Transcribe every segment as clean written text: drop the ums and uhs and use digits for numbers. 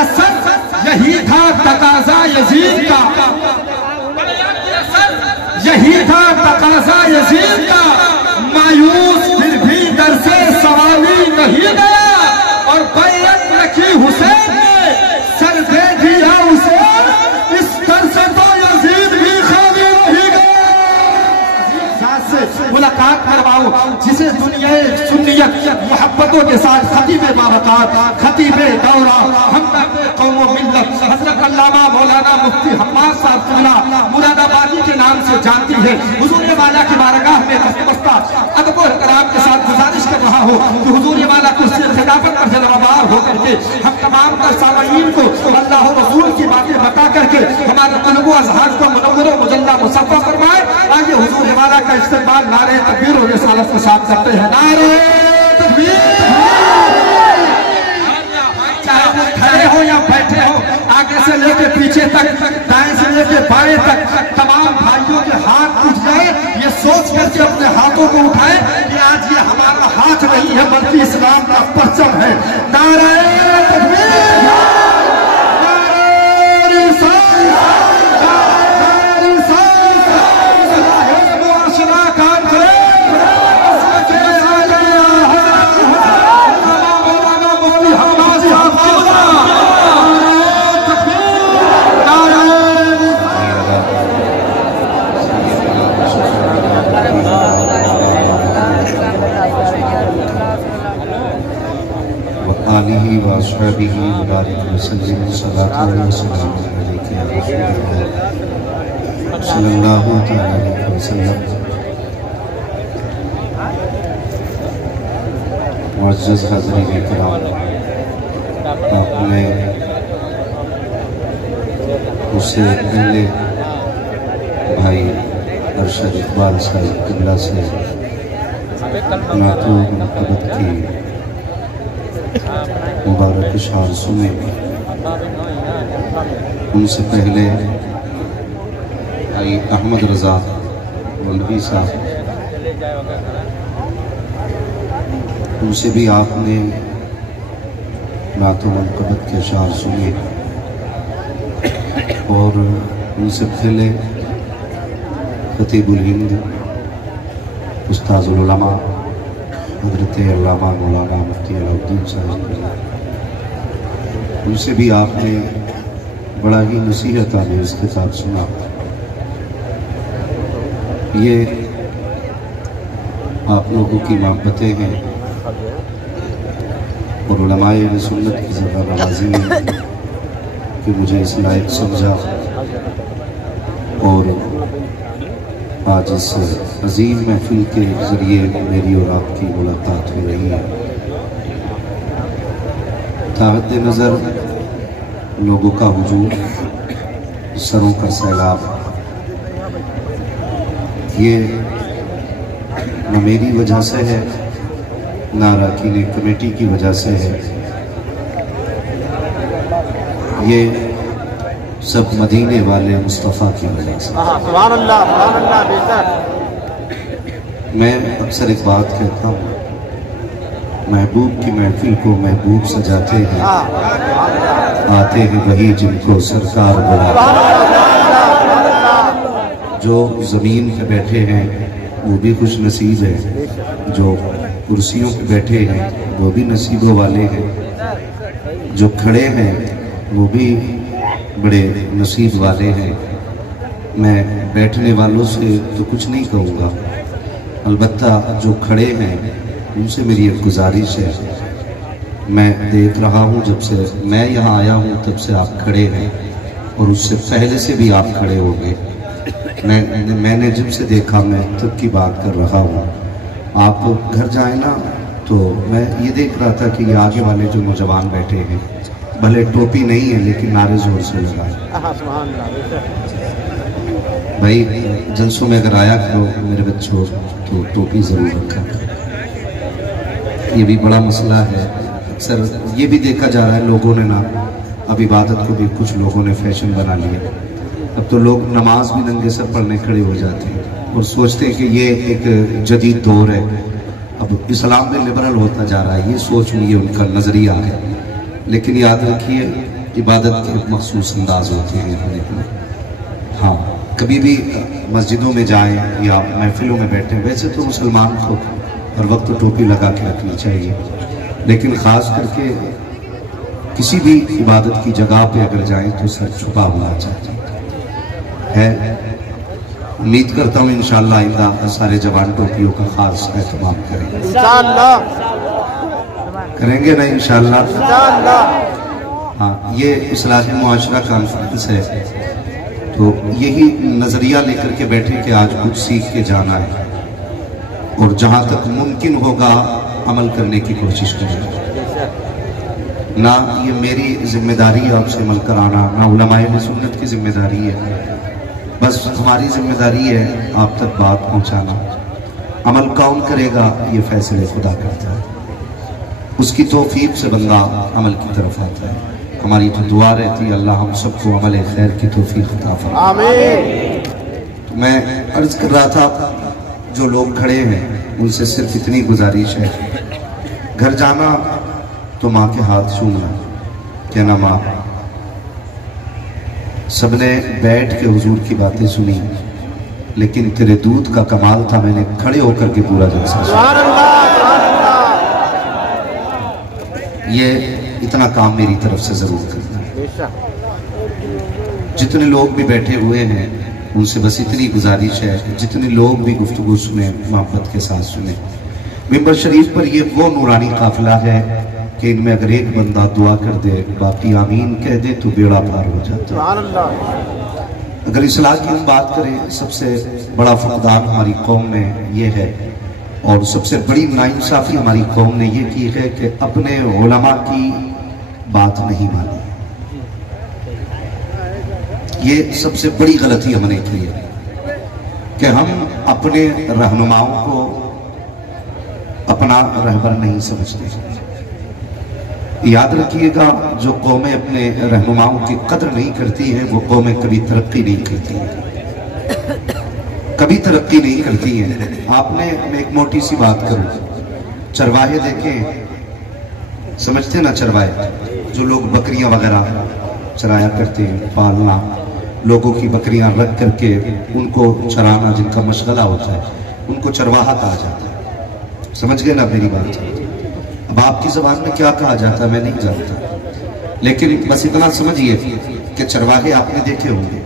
यही था तकाजा यजीद का, यही था तकाजा यजीद का, मायूस फिर भी दर से सवाली नहीं गया, और बैरत रखी हुसैन ने सर दे दिया उसे, इस दर से तो यजीद भी खाली नहीं गया। से मुलाकात करवाओ जिसे दुनिया सुन्नियत मोहब्बतों के साथ खतीब बाबरकत, खतीब दौरा, हमदर्द कौम व मिल्लत हज़रत अल्लामा मौलाना मुफ्ती हम्माद साहब किबला मुरादाबादी के नाम से जानती है, हुजूर वाला की बारगाह में दस्तबस्ता अदब और इकराम के साथ गुजारिश कर रहा हो कि हुजूर वाला कुर्सी खिलाफत पर जलवाबार होकर के हम तमाम तर सामाईन को अल्लाह और रसूल की बातें बता करके हमारे क़ुल्ब व अज़हार को मुनव्वर व मुजल्ला मुसफ़्फ़ा फरमाए। आइए हुजूर वाला का इस्तेमाल नारे तकबीर और रिसालत के साथ करते हैं। नारे तकबीर, चाहे वो खड़े हो या बैठे हो, आगे से लेके पीछे तक, दाएं से लेके बाएं तक, तमाम भाइयों के हाथ उठ जाए, ये सोच करके अपने हाथों को उठाए कि आज ये हमारा हाथ नहीं है बल्कि इस्लाम का परचम है। नारे तकबीर, नारे रिसालत, आलिही व अस्हाबिही व बारिक वसल्लम सल्लल्लाहु अलैहि वसल्लम। मुअज़्ज़ज़ हाज़रीन किराम, आपने उससे पहले भाई अरशद इकबाल साहब किबला से नातो मुनक़बत की मुबारक इशार सुने। उनसे पहले भाई अहमद रज़ा मौलवी साहब, उनसे भी आपने नातो मुनक़बत के इशार सुने। और उनसे पहले खतीबुल हिंद उस्ताज़ुल उलमा हज़रत अल्लामा मौलाना मुफ्ती अलाउद्दीन साहब, उनसे भी आपने बड़ा ही नसीहत आमेज़ खिताब सुना। ये आप लोगों की मोहब्बतें हैं और उलमाए सुन्नत की ज़रा नवाज़ी है कि मुझे इस लायक समझा और आज इस अजीम महफिल के ज़रिए मेरी और आपकी मुलाकात हो रही है। ताहत नज़र लोगों का हुजूम, सरों का सैलाब, ये न मेरी वजह से है न अरकान कमेटी की वजह से है, ये सब मदीने वाले मुस्तफ़ा की वजह से। सुभान अल्लाह, सुभान अल्लाह। बेशक मैं अक्सर एक बात कहता हूँ, महबूब की महफिल को महबूब सजाते हैं, आते हैं वही जिनको सरकार बुलाते हैं। जो ज़मीन पे बैठे हैं वो भी खुश नसीब है, जो कुर्सियों पे बैठे हैं वो भी नसीबों वाले हैं, जो खड़े हैं वो भी बड़े नसीब वाले हैं। मैं बैठने वालों से तो कुछ नहीं कहूँगा, अलबत्ता जो खड़े हैं उनसे मेरी एक गुजारिश है। मैं देख रहा हूँ जब से मैं यहाँ आया हूँ तब से आप खड़े हैं और उससे पहले से भी आप खड़े हो गए। मैंने जब से देखा मैं तब की बात कर रहा हूँ। आप घर जाए ना तो मैं ये देख रहा था कि ये आगे वाले जो नौजवान बैठे हैं, भले टोपी नहीं है लेकिन नारे जोर से लगाए। भाई जलसों में अगर आया करो मेरे बच्चों तो टोपी जरूर रखा। ये भी बड़ा मसला है। अक्सर ये भी देखा जा रहा है लोगों ने ना, अब इबादत को भी कुछ लोगों ने फैशन बना लिया। अब तो लोग नमाज भी नंगे सर पढ़ने खड़े हो जाते हैं और सोचते हैं कि ये एक जदीद दौर है, अब इस्लाम में लिबरल होता जा रहा है। ये सोच में ये उनका नजरिया है। लेकिन याद रखिए इबादत के मखसूस अंदाज होते हैं अपने अपने। हाँ, कभी भी मस्जिदों में जाएं या महफिलों में बैठे, वैसे तो मुसलमान को हर वक्त टोपी लगा के रखनी चाहिए, लेकिन ख़ास करके किसी भी इबादत की जगह पे अगर जाएं तो सर छुपा होना चाहिए है। उम्मीद करता हूँ इंशाअल्लाह आइंदा सारे जवान टोपियों का खास एहतमाम करेंगे, करेंगे ना इंशाअल्लाह। हाँ, ये इस्लाही मुआशरा कॉन्फ्रेंस है, तो यही नज़रिया लेकर के बैठे कि आज कुछ सीख के जाना है और जहाँ तक मुमकिन होगा अमल करने की कोशिश करें। ना ये मेरी जिम्मेदारी है आपसे अमल कराना, ना उलमाए सुन्नत की जिम्मेदारी है, बस हमारी जिम्मेदारी है आप तक बात पहुँचाना। अमल कौन करेगा ये फैसले खुदा करता है, उसकी तौफीक से बंदा अमल की तरफ आता है। हमारी तो दुआ रहती है अल्लाह हम सबको अमल खैर की तौफीक अता फरमाए। तो मैं अर्ज कर रहा था, जो लोग खड़े हैं उनसे सिर्फ इतनी गुजारिश है, घर जाना तो माँ के हाथ छूना, कहना माँ सबने बैठ के हुजूर की बातें सुनी, लेकिन तेरे दूध का कमाल था, मैंने खड़े होकर के पूरा जलसा सुना। ये इतना काम मेरी तरफ से जरूर करना। जितने लोग भी बैठे हुए हैं उनसे बस इतनी गुजारिश है, जितने लोग भी गुफ्तगू सुने मोहब्बत के साथ सुने। मिंबर शरीफ पर ये वो नूरानी काफिला है कि इनमें अगर एक बंदा दुआ कर दे, बाकी आमीन कह दे तो बेड़ा पार हो जाता है। अगर इस्लाह की हम बात करें, सबसे बड़ा फकदान हमारी कौम में ये है और सबसे बड़ी नाइंसाफी हमारी कौम ने ये की है कि अपने उलमा की बात नहीं मानी। ये सबसे बड़ी गलती हमने की है कि हम अपने रहनुमाओं को अपना रहबर नहीं समझते। याद रखिएगा, जो कौमें अपने रहनुमाओं की कदर नहीं करती हैं वो कौमें कभी तरक्की नहीं करती हैं, कभी तरक्की नहीं करती हैं। आपने, मैं एक मोटी सी बात करूं, चरवाहे देखें, समझते ना चरवाहे, जो लोग बकरियां वगैरह चराया करते हैं, पालना, लोगों की बकरियां रख करके उनको चराना, जिनका मशगला होता है, उनको चरवाहा कहा जाता है। समझ गए ना मेरी बात? अब आपकी जबान में क्या कहा जाता है मैं नहीं जानता, लेकिन बस इतना समझिए कि चरवाहे आपने देखे होंगे,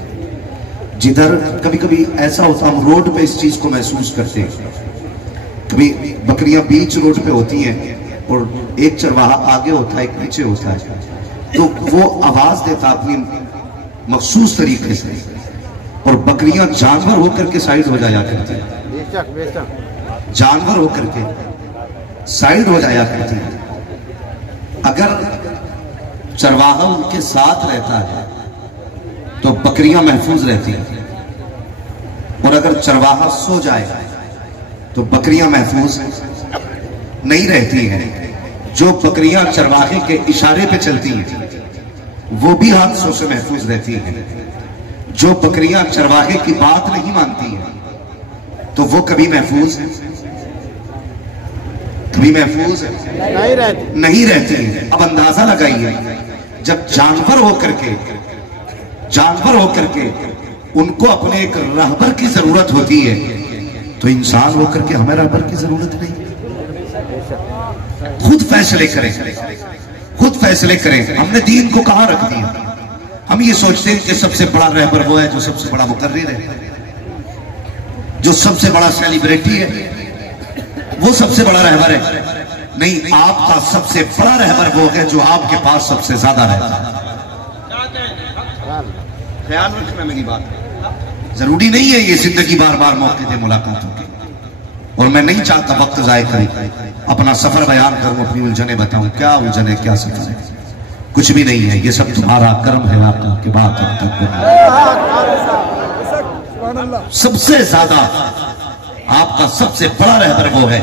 जिधर कभी कभी ऐसा होता, हम रोड पे इस चीज को महसूस करते हैं, कभी बकरियां बीच रोड पे होती हैं और एक चरवाहा आगे होता है, एक पीछे होता है, तो वो आवाज देता अपनी मखसूस तरीके से और बकरियां जानवर होकर के साइड हो जाया करती हैं, जानवर होकर के साइड हो जाया करती हैं। अगर चरवाहा उनके साथ रहता है तो बकरियां महफूज रहती हैं, और अगर चरवाहा सो जाए तो बकरियां महफूज नहीं रहती हैं। जो बकरियां चरवाहे के इशारे पे चलती हैं वो भी हादसों से महफूज रहती हैं। जो बकरियां चरवाहे की बात नहीं मानती हैं तो वो कभी महफूज नहीं रहती हैं। अब अंदाजा लगाइए, जब जानवर होकर के उनको अपने एक रहबर की जरूरत होती है, तो इंसान होकर के हमें रहबर की जरूरत नहीं। खुद फैसले करें। हमने दीन को कहां रख दिया? हम ये सोचते हैं कि सबसे बड़ा रहबर वो है जो सबसे बड़ा मुकर्रिर है, जो सबसे बड़ा सेलिब्रिटी है, वो सबसे बड़ा रहबर है। नहीं, आपका सबसे बड़ा रहबर वो है जो आपके पास सबसे ज्यादा रहता है। ख्याल रखना मेरी बात। जरूरी नहीं है ये जिंदगी बार बार मौके दे मुलाकातों के, और मैं नहीं चाहता वक्त जाए करें, अपना सफर बयान करूं, अपनी उलझने बताऊं। क्या उलझने, क्या सफर है? कुछ भी नहीं है, ये सब तुम्हारा कर्म है आका के बाद तक। सबसे ज्यादा आपका सबसे बड़ा रहबर वो है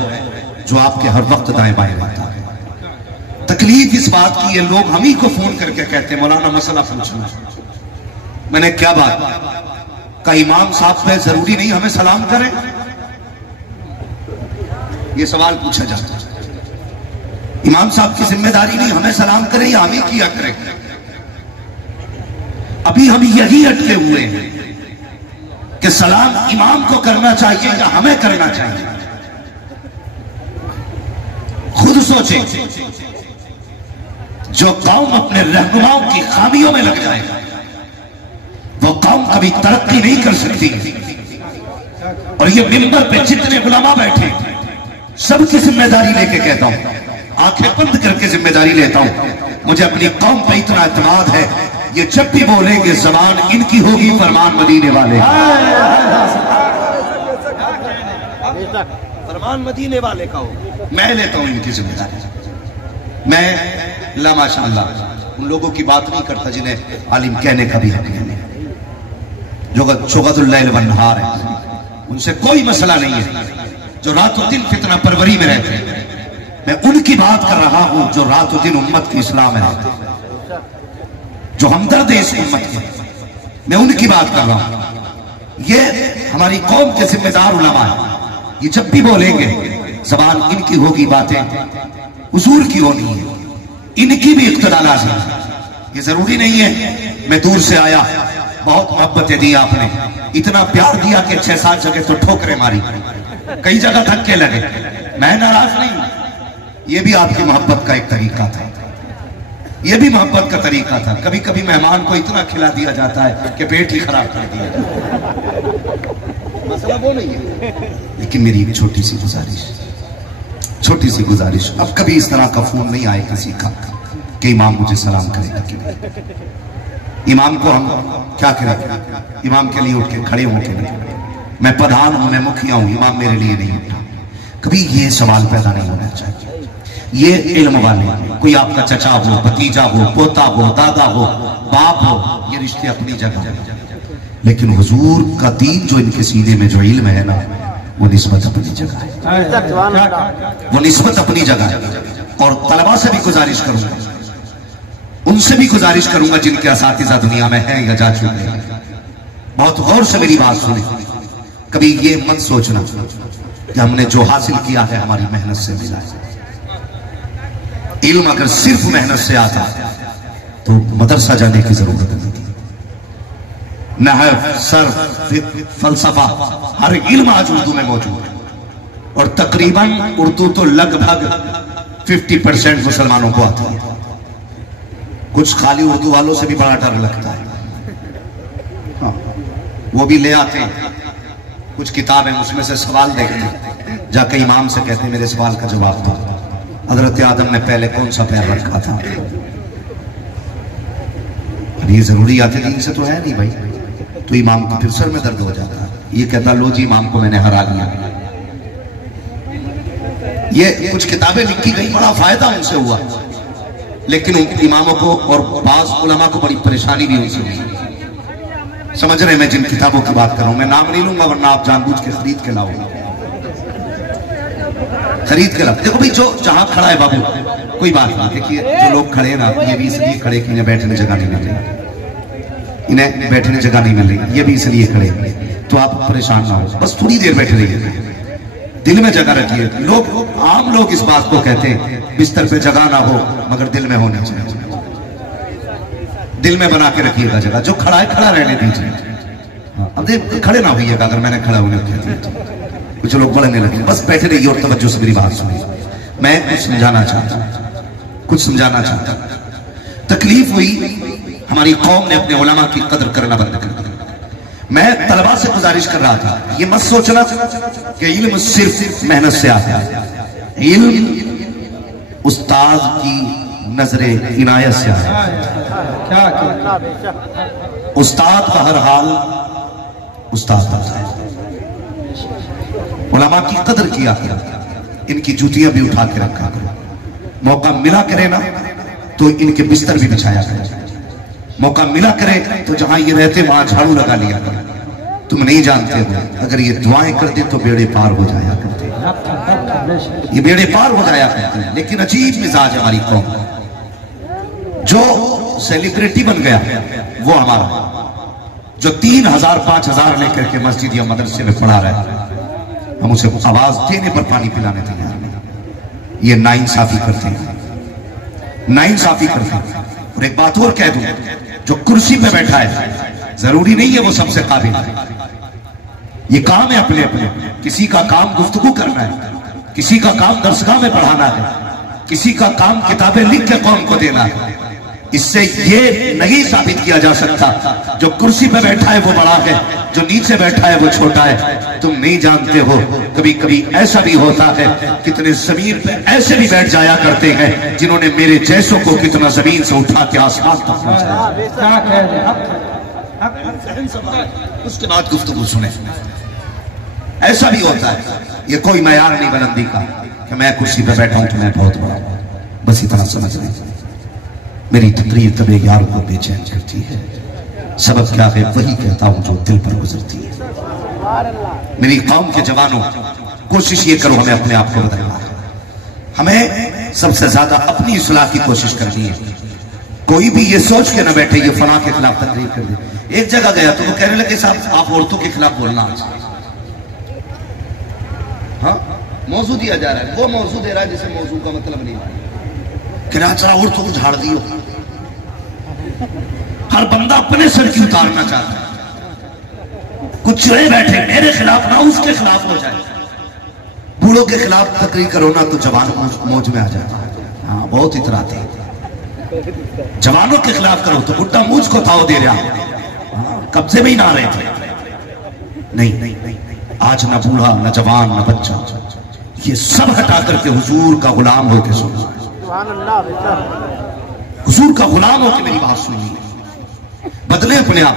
जो आपके हर वक्त दाएं बाएं रहता है। तकलीफ इस बात की है, लोग हम ही को फोन करके कहते हैं मौलाना मसला पूछना। मैंने क्या बात का इमाम साहब पे जरूरी नहीं हमें सलाम करें? ये सवाल पूछा जाता है। इमाम साहब की जिम्मेदारी नहीं हमें सलाम करें या हमें किया करें? अभी हम यही अटके हुए हैं कि सलाम इमाम को करना चाहिए या हमें करना चाहिए। खुद सोचे, जो कौम अपने रहनुमाओं की खामियों में लग जाएगा वो कौम कभी तरक्की नहीं कर सकती। और ये मिंबर पे जितने उलमा बैठे सबकी जिम्मेदारी लेके कहता हूं, आंखें बंद करके जिम्मेदारी लेता हूं, मुझे अपनी कौम पर इतना एतमाद है, ये जब भी बोलेंगे जबान इनकी होगी, फरमान मदीने वाले, फरमान मदीने वाले का हो। मैं लेता हूं इनकी जिम्मेदारी। मैं ला माशाअल्लाह उन लोगों की बात नहीं करता जिन्हें आलिम कहने का भी हक नहीं, जो शुगतुल लैल वन नहार है, उनसे कोई मसला नहीं है, जो रातों दिन फितना परवरी में रहते हैं। मैं उनकी बात कर रहा हूं जो रातों दिन उम्मत की इस्लाह में रहते हैं, जो हमदर्द है इस उम्मत के, मैं उनकी बात कर रहा हूं। ये हमारी कौम के जिम्मेदार उलमा है, ये जब भी बोलेंगे ज़बान इनकी होगी, बातें हुजूर की होनी है, इनकी भी इक्तदा लाज़िम है। ये जरूरी नहीं है मैं दूर से आया, बहुत मोहब्बतें दी आपने, इतना प्यार दिया कि 6-7 जगह तो ठोकरें मारी, कई जगह धक्के लगे, मैं नाराज नहीं। ये भी आपकी मोहब्बत का एक तरीका था, ये भी मोहब्बत का तरीका था। कभी कभी मेहमान को इतना खिला दिया जाता है कि पेट ही खराब कर दिया जाता है, मसला वो नहीं है। लेकिन मेरी एक छोटी सी गुजारिश, अब कभी इस तरह का फोन नहीं आए किसी का कि इमाम मुझे सलाम करेगा कि नहीं। इमाम को हम क्या करें, इमाम के लिए उठ के खड़े होके नहीं, मैं प्रधान हूं, मैं मुखिया हूं, इमाम मेरे लिए नहीं उठा। कभी ये सवाल पैदा नहीं होना चाहिए। ये इल्म वाले, कोई आपका चचा हो, भतीजा हो, पोता हो, दादा हो, बाप हो, ये रिश्ते अपनी जगह, लेकिन हुजूर का दीन जो इनके सीने में जो इल्म है ना, वो निस्बत अपनी जगह है, वो निस्बत अपनी जगह है। और तलबा से भी गुजारिश करूंगा, उनसे भी गुजारिश करूंगा जिनके असातिज़ा दुनिया में हैं या जा चुके हैं, बहुत गौर से मेरी बात सुने। कभी ये मत सोचना कि हमने जो हासिल किया है हमारी मेहनत से मिला है। इल्म अगर सिर्फ मेहनत से आता तो मदरसा जाने की जरूरत नहीं थी। नहव, सर्फ, फलसफा, हर इल्म आज उर्दू में मौजूद है, और तकरीबन उर्दू तो लगभग 50% मुसलमानों को आती है। कुछ खाली उर्दू वालों से भी बड़ा डर लगता है, हाँ, वो भी ले आते हैं कुछ किताबें, उसमें से सवाल देखते हैं, जाके इमाम से कहते हैं मेरे सवाल का जवाब दो, हजरत आदम ने पहले कौन सा पैर रखा था। ये जरूरी आते दिन से तो है नहीं भाई, तो इमाम को फिर सर में दर्द हो जाता है। ये कहता लो जी इमाम को मैंने हरा लिया। ये कुछ किताबें लिखी गई, बड़ा फायदा उनसे हुआ, लेकिन इमामों को और बाज़ उलमा को बड़ी परेशानी भी उनसे हुई। समझ रहे मैं जिन किताबों की बात कर रहा हूं, मैं नाम नहीं लूंगा वरना आप जानबूझ के खरीद के लाओगे, खरीद के लाओ। देखो भाई जो जहां खड़ा है बाबू, कोई बात नहीं, देखिए जो लोग खड़े हैं ना, ये भी इसलिए खड़े कि इन्हें बैठने जगह नहीं मिल रही, इन्हें बैठने जगह नहीं मिल रही, ये भी इसलिए खड़े, तो आप परेशान ना हो, बस थोड़ी देर बैठे रहिए, दिल में जगह रखिए। लोग, आम लोग इस बात को कहते हैं बिस्तर पे जगह ना हो मगर दिल में होनी चाहिए, दिल में बना के रखिएगा जगह, जो खड़ा है खड़ा रहने दीजिए। अब देख खड़े ना होइएगा, अगर मैंने खड़ा होने कहते कुछ लोग बढ़ने लगे, बस बैठे रहिए और तवज्जो से मेरी बात सुनिए। मैं कुछ समझाना चाहता हूं, कुछ समझाना चाहता हूं। तकलीफ हुई, हमारी कौम ने अपने उलमा की कदर करना बंद कर दिया। मैं तलबा से गुजारिश कर रहा था, ये मत सोचना कि इल्म सिर्फ मेहनत से आता है, इल्म उस्ताद की नजरे इनायत से आता है। उस्ताद का हर हाल उस्ताद होता है। उलमा की कदर किया करो, इनकी जूतियां भी उठा के रखा करो, मौका मिला करे ना तो इनके बिस्तर भी बिछाया करो, मौका मिला करे तो जहां ये रहते वहां झाड़ू लगा लिया करो। तुम नहीं जानते हो, अगर ये दुआएं करते तो बेड़े पार हो जाया करते, ये बेड़े पार हो जाया करते हैं। लेकिन अजीब मिजाज हमारी कौम, जो सेलिब्रिटी बन गया वो हमारा, जो 3000-5000 लेकर के मस्जिद या मदरसे में पढ़ा रहा है, हम उसे आवाज देने पर पानी पिलाने तैयार नहीं। ये नाइंसाफी करते हैं, नाइंसाफी करते हैं। और एक बात और कह दूं, जो कुर्सी पे बैठा है जरूरी नहीं है वो सबसे काबिल है। ये काम है अपने अपने, किसी का काम गुफ्तगू करना है, किसी का काम दरसगाह में पढ़ाना है, किसी का काम किताबें लिख के कौम को देना है। इससे ये नहीं साबित किया जा सकता जो कुर्सी पे बैठा है वो बड़ा है, जो नीचे बैठा है वो छोटा है। तुम नहीं जानते हो, कभी कभी ऐसा भी होता है, कितने जमीन पे ऐसे भी बैठ जाया करते हैं जिन्होंने मेरे जैसों को कितना जमीन से उठा के आसमान तक पहुंचाया। उसके बाद गुफ्तगू सुने। ऐसा भी होता है, ये कोई मयार नहीं बुलंदी का कि मैं कुर्सी पे बैठा हूं तो मैं बहुत बड़ा हूं, बस इतना समझ लें। मेरी तकरीर तबे यार को बेचैन करती है, सबब क्या है वही कहता हूं जो दिल पर गुजरती है। मेरी कौम के जवानों, कोशिश ये करो हमें अपने आप को बदलना है, हमें सबसे ज्यादा अपनी इस्लाह की कोशिश करनी है। कोई भी ये सोच के न बैठे ये फलां के खिलाफ तकरीर कर दे। एक जगह गया तो वो कहने लगे साहब आप औरतों के खिलाफ बोलना आज। हाँ, मौजू दिया जा रहा है, वो मौजू दे रहा है जिसे मौजू का मतलब नहीं है। चला औरतों को झाड़ दियो। हर बंदा अपने सर की उतारना चाहता है। कुछ चुड़े बैठे मेरे खिलाफ ना उसके खिलाफ हो जाए। बूढ़ों के खिलाफ तकरीर करो ना तो जवान मौज में आ जाए। हाँ, बहुत इतराते हैं। जवानों के खिलाफ करो तो बुढ़ा मुझ को ताव दे रहा, कब्जे में ही ना रहे थे। नहीं, आज ना बूढ़ा न जवान न बच्चा, ये सब हटा करके हुजूर का गुलाम होकर सुनो, हुजूर का गुलाम होकर मेरी बात सुनिए। बदले अपने आप।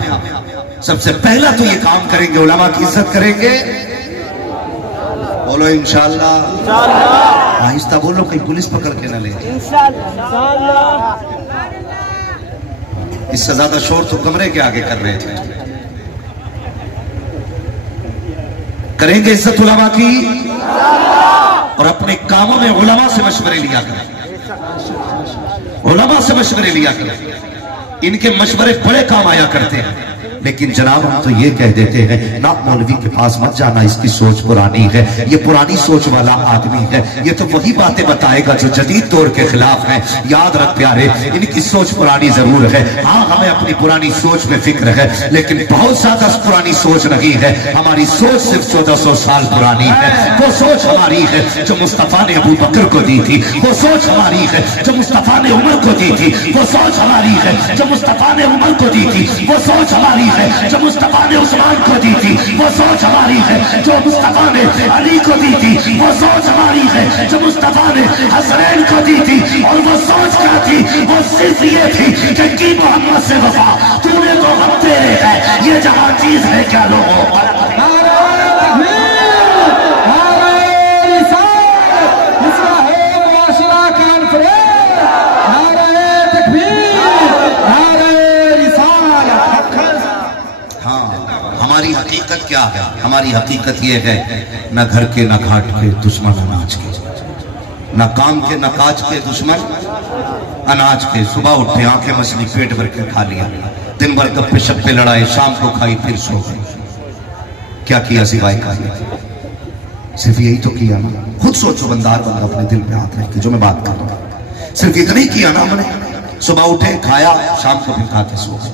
सबसे पहला तो ये काम करेंगे, उलमा की इज्जत करेंगे। बोलो इंशाअल्लाह। आहिस्ता बोलो, कहीं पुलिस पकड़ के ना ले। इससे ज्यादा शोर तो कमरे के आगे कर रहे थे। करेंगे इज्जत उलमा की, और अपने कामों में उलमा से मशवरे लिया करें, उलमा से मशवरे लिया करें। इनके मशवरे बड़े काम आया करते हैं। लेकिन जनाब हम तो ये कह देते हैं ना मौलवी के पास मत जाना, इसकी सोच पुरानी है, ये पुरानी सोच वाला आदमी है, ये तो वही बातें बताएगा जो जदीद दौर के खिलाफ है। याद रख प्यारे, इनकी सोच पुरानी जरूर है। हाँ, हमें अपनी पुरानी सोच में फिक्र है, लेकिन बहुत ज्यादा पुरानी सोच नहीं है। हमारी सोच सिर्फ 1400 साल पुरानी है। वो सोच हमारी है जो मुस्तफा ने अबू बकर को दी थी, वो सोच हमारी है जो मुस्तफा ने उमर को दी थी, वो सोच हमारी है जो मुस्तफा ने उमर को दी थी, वो सोच हमारी जो मुस्तफा ने उस्मान को दी थी, वो सोच हमारी है जो मुस्तफा ने अली को दी थी, वो सोच हमारी है जो मुस्तफा ने हसनैन को दी थी। और वो सोच क्या थी? वो सिर्फ ये थी कि की मोहम्मद से वफा, तूने तो हम तेरे है, ये जहां चीज है क्या लोगों। हमारी हकीकत क्या है? हमारी हकीकत ये है, न घर के न घाट के दुश्मन अनाज के, न काम के न काज के दुश्मन अनाज के। सुबह उठे आंखें मछली पेट भर के खा लिया, दिन भर गप्पे शप्पे लड़ाए, शाम को खाई फिर सो गए। क्या किया सिवाय का? सिर्फ यही तो किया ना। खुद सोचो बंदार बंदा अपने दिल पे हाथ रख के, जो मैं बात कर रहा हूं सिर्फ इतना ही किया ना हमने। सुबह उठे खाया, शाम को फिर खा के सो गए।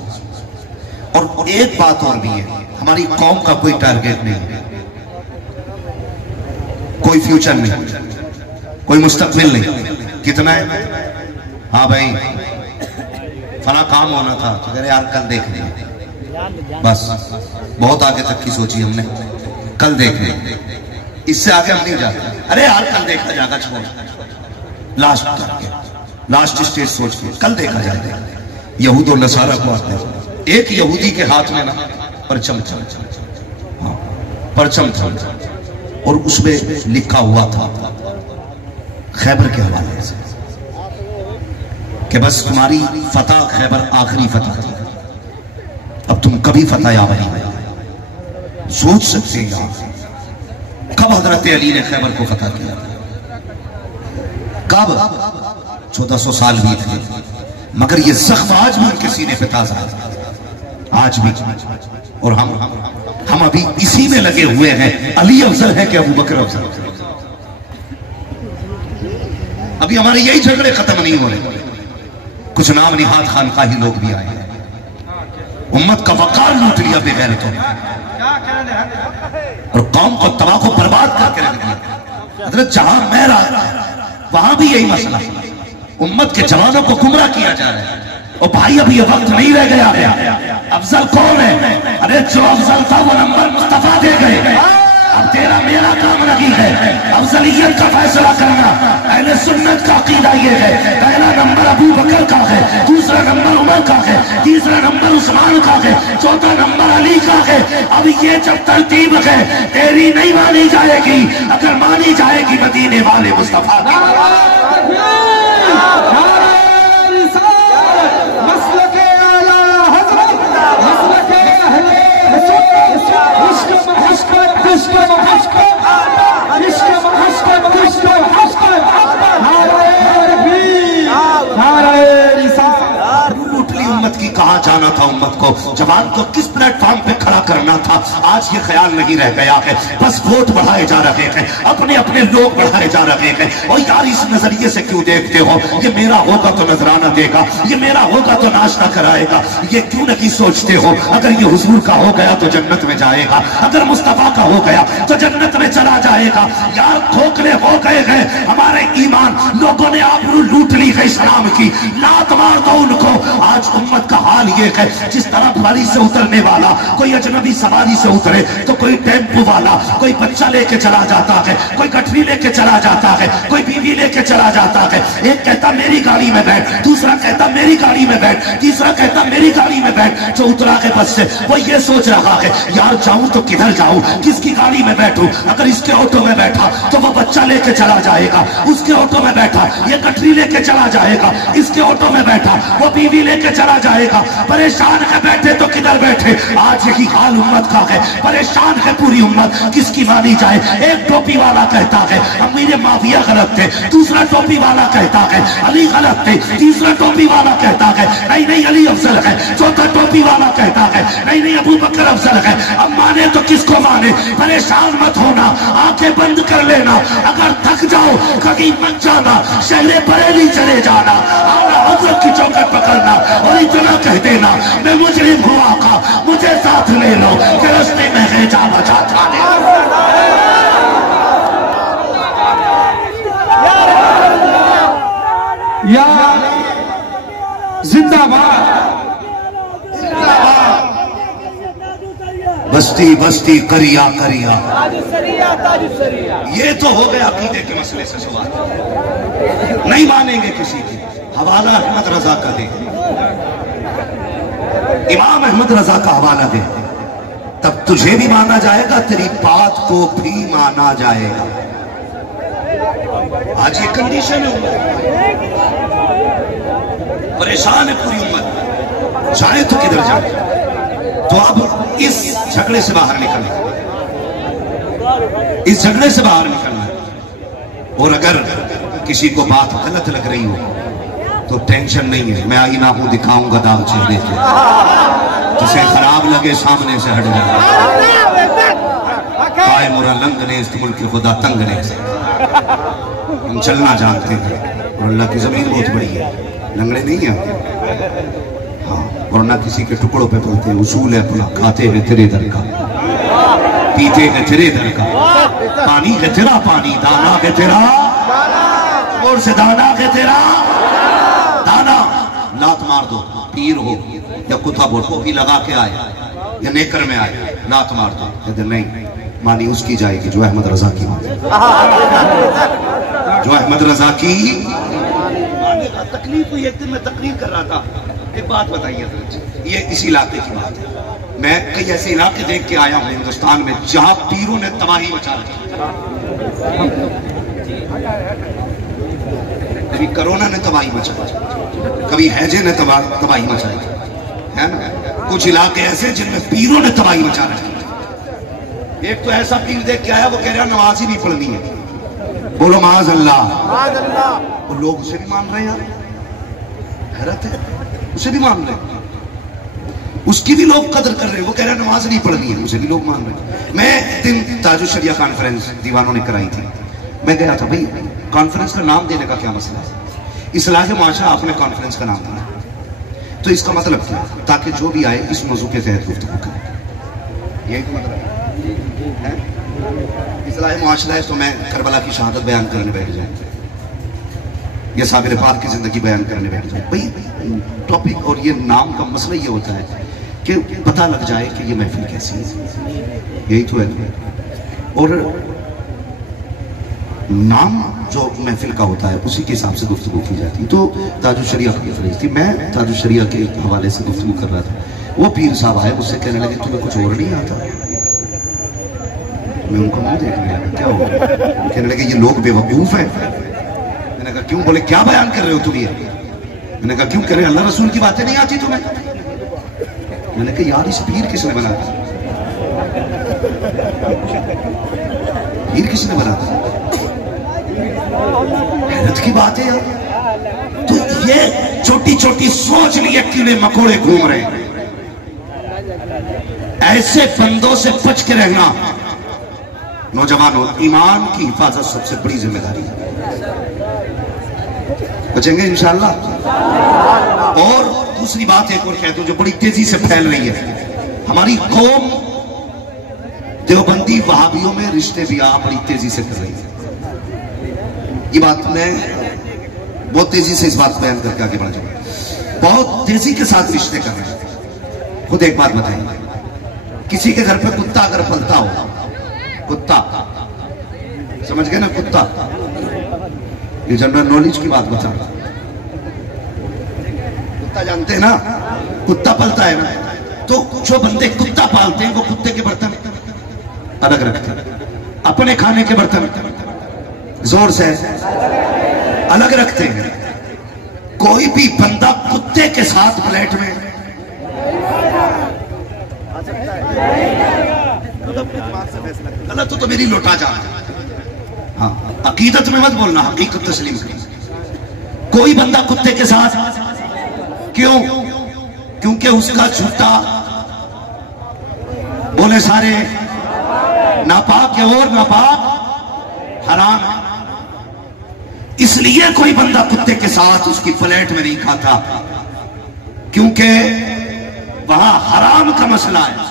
और एक बात और भी है, हमारी कौम का कोई टारगेट नहीं है, कोई फ्यूचर नहीं, कोई मुस्तकबिल नहीं। कितना है? हाँ भाई फला काम होना था तो अरे यार कल देख लेंगे, बस बहुत आगे तक की सोची हमने, कल देख लेंगे, इससे आगे हम नहीं जाते। अरे यार कल देखा जाएगा, छोड़, लास्ट स्टेज सोच के कल देखा जाएगा। यहूद और नसारा को आते हैं, एक यहूदी के हाथ में ना परचम था, हाँ, परचम था, और उसमें लिखा हुआ था खैबर के हवाले से कि बस तुम्हारी फतह खैबर आखिरी फतह थी, अब तुम कभी फतह याब नहीं। सोच सकते हैं कब हजरत अली ने खैबर को फतह किया? कब? 1400 साल भी थे, मगर ये जख्म आज भी उनके सीने पे ताजा है, आज भी। और हम अभी इसी में लगे हुए हैं। अली अफजल है कि अबू बकर अफजल? अभी हमारे यही झगड़े खत्म नहीं हो रहे। कुछ नाम निहाद खानकाही लोग भी आए, उम्मत का वकार लूट लिया बेगैरतों ने और कौम को तबाह को बर्बाद करके रख दिया। हजरत जहां मैं रहा वहां भी यही मसला, उम्मत के जवानों को गुमराह किया जा रहा है। और भाई अभी ये वक्त नहीं रह गया, अफजल कौन है? अरे जो अफजल था वो नंबर मुस्तफा दे गए। अब तेरा मेरा काम नहीं है अफजलियत का फैसला करना। अहले सुन्नत का अकीदा ये है, पहला नंबर अबू बकर का है, दूसरा नंबर उमर का है, तीसरा नंबर उस्मान का है, चौथा नंबर अली का है। अब ये जब तरतीब है तेरी नहीं मानी जाएगी, अगर मानी जाएगी मदीने वाले मुस्तफा की। उम्मत की कहा जाना था, उम्मत को जवान को किस प्लेटफॉर्म पे खड़ा करना था, आज ये ख्याल नहीं रह गया है। बस वोट बढ़ाए जा रहे हैं, अपने अपने लोग बढ़ाए जा रहे हैं। और यार इस नजरिए से क्यों देखते हो, ये मेरा होगा तो नजराना देगा, ये मेरा होगा तो नाश्ता कराएगा, ये क्यों नहीं सोचते हो अगर ये हुजूर का हो गया तो जन्नत में जाएगा, अगर मुस्तफा का हो गया तो जन्नत में चला जाएगा। यार खोखले हो गए हैं हमारे ईमान, लोगों ने आबरू लूट ली है इस्लाम की, लात मार दो उनको। आज उम्मत का हाल ये है, जिस तरह बारी से उतरने वाला कोई अजनबी सवारी से उतरे तो कोई टेम्पो वाला कोई बच्चा लेके चला जाता है, कोई गठरी लेके चला जाता है, कोई बीवी लेके चला जाता है। एक कहता मेरी गाड़ी में बैठ, दूसरा कहता मेरी गाड़ी में बैठ, तीसरा कहता मेरी गाड़ी में बैठ। जो उतरा है बस से वो ये सोच रहा है यार जाऊं तो किधर जाऊं, किसकी गाड़ी में बैठूं। अगर इसके ऑटो में बैठा तो वो बच्चा लेके चला जाएगा, उसके ऑटो में बैठा ये गठरी लेके चला जाएगा, इसके ऑटो में बैठा वो बीवी लेके चला जाएगा। परेशान है बैठे तो किधर बैठे। आज यही हाल उम्मत का है, परेशान है पूरी उम्मत, किसकी मानी जाए। एक टोपी वाला कहता है अमीर माविया गलत थे, दूसरा टोपी वाला कहता है अली गलत थे, तीसरा टोपी वाला कहता है नहीं नहीं अली अफजल है, चौथा टोपी वाला कहता है नहीं नहीं अबू बकर अफजल है। अब माने तो किसको माने। परेशान मत होना, आंखें बंद कर लेना, अगर थक जाओ कहीं मत जाना, शहरे बरेली चले जाना, आला हजरत की चौखट पकड़ना और इतना कह देना मैं मुजरिम हूँ आका मुझे साथ ले लो कि रास्ते में है जाना चाहता है। या जिंदाबाद बस्ती बस्ती करिया करिया। ये तो हो गया अकीदे के मसले से सवाल, नहीं मानेंगे किसी की। हवाला अहमद रजा का दे, इमाम अहमद रजा का हवाला दे, तब तुझे भी माना जाएगा, तेरी बात को भी माना जाएगा। आज ये कंडीशन है, परेशान है पूरी उम्मत, जाए तो किधर जाए। तो अब इस झगड़े से बाहर निकलना, इस झगड़े से बाहर निकलना। और अगर किसी को बात गलत लग रही हो तो टेंशन नहीं है, मैं आईना हूं दिखाऊंगा दाग चेहरे पे, जिसे खराब लगे सामने से हट जाए। काय मोरा लंग ने इस मुल्क खुदा तंग ने से हम चलना जानते हैं और अल्लाह की जमीन बहुत बड़ी है, लंगड़े नहीं है। हाँ, और ना किसी के टुकड़ों पे पलते हैं, उसूल है अपना, खाते हैं तेरे दर का, पीते हैं तेरे दर का, पानी है तेरा पानी, दाना है तेरा और से दाना है तेरा दाना। लात मार दो, पीर हो या कुत्ता बोल, टोपी लगा के आए या नेकर में आए, लात मार दो, यदि नहीं मानी उसकी जाएगी जो अहमद रजा की माने, जो अहमद रजा की मानेगा। तकलीफ हुई, एक दिन मैं तकरीर कर रहा था, एक बात बताइए, ये इसी इलाके की बात है। मैं कई ऐसे इलाके देख के आया हूं हिंदुस्तान में जहां पीरों ने तबाही मचा रखी। कभी कोरोना ने तबाही मचाई, कभी हैजे ने तबाही मचाई, है ना। कुछ इलाके ऐसे जिनमें पीरों ने तबाही मचा रखी। एक तो ऐसा पीर देख के आया, वो कह रहा नमाज ही नहीं पढ़नी है, बोलो माज अल्लाह। वो लोग उसे भी मान रहे हैं यार, हैरत है, उसे भी मान रहे हैं, उसकी भी लोग कदर कर रहे हैं। वो कह रहे हैं नमाज नहीं पढ़नी है, उसे भी लोग मान रहे हैं। मैं दिन ताजुल शरिया कॉन्फ्रेंस दीवानों ने कराई थी, मैं गया था। भाई कॉन्फ्रेंस का नाम देने का क्या मसला है, इस्लाह माशरा आपने कॉन्फ्रेंस का नाम दिया, तो इसका मतलब क्या, ताकि जो भी आए इस मौजू के तहत गुफ्तगू करें, यही तो मतलब है। इस्लाह मुआशरा है तो मैं करबला की शहादत बयान करने बैठ जाऊं या साबिर पाक की जिंदगी बयान करने बैठ जाऊं। भाई टॉपिक और ये नाम का मसला ये होता है कि पता लग जाए कि ये महफिल कैसी है, यही तो है। और नाम जो महफिल का होता है उसी के हिसाब से गुफ्तगू की जाती है। तो ताजुल शरिया की फरीज थी, मैं ताजुल शरिया के हवाले से गुफ्तगू कर रहा था। वो पीर साहब आए, मुझसे कहने लगे तुम्हें कुछ और नहीं आता। मैं उनको मुंह देखने लगा, क्या हो? कहने लगे ये लोग बेवकूफ है। मैंने कहा क्यों? बोले क्या बयान कर रहे हो तुम ये? मैंने कहा क्यों? कह रहे अल्लाह रसूल की बातें नहीं आती तुम्हें। मैंने कहा यार इस पीर किसने बना दिया? पीर किसने बना दिया? हैरत की बात है यार। तो ये छोटी छोटी सोच लिए कीड़े मकोड़े घूम रहे हैं। ऐसे बंदों से बच के रहना नौजवानों, ईमान की हिफाजत सबसे बड़ी जिम्मेदारी है। बचेंगे इंशाअल्लाह। और दूसरी बात एक और कहता हूं जो बड़ी तेजी से फैल रही है, हमारी कौम देवबंदी वहाबियों में रिश्ते ब्याह बड़ी तेजी से कर रही है। ये बात मैं बहुत तेजी से इस बात बयान करके आगे बढ़ जाऊंगा। बहुत तेजी के साथ रिश्ते कर रहे हैं। खुद एक बात बताइए, किसी के घर पे कुत्ता अगर पलता हो, कुत्ता समझ गए ना, कुत्ता, ये जनरल नॉलेज की बात बता रहा। कुत्ता जानते हैं ना, कुत्ता पलता है ना, तो जो बंदे कुत्ता पालते हैं वो कुत्ते के बर्तन अलग रखते हैं, अपने खाने के बर्तन जोर से अलग रखते हैं। कोई भी बंदा कुत्ते के साथ फ्लैट में गलत हो तो मेरी लौटा जा। हाँ, अकीदत में मत बोलना, हकीकत तस्लीम कर। कोई बंदा कुत्ते के साथ क्यों? क्योंकि उसका जूता बोले सारे नापाक है और नापाक हराम है। इसलिए कोई बंदा कुत्ते के साथ उसकी फ्लैट में नहीं खाता, क्योंकि वहां हराम का मसला है।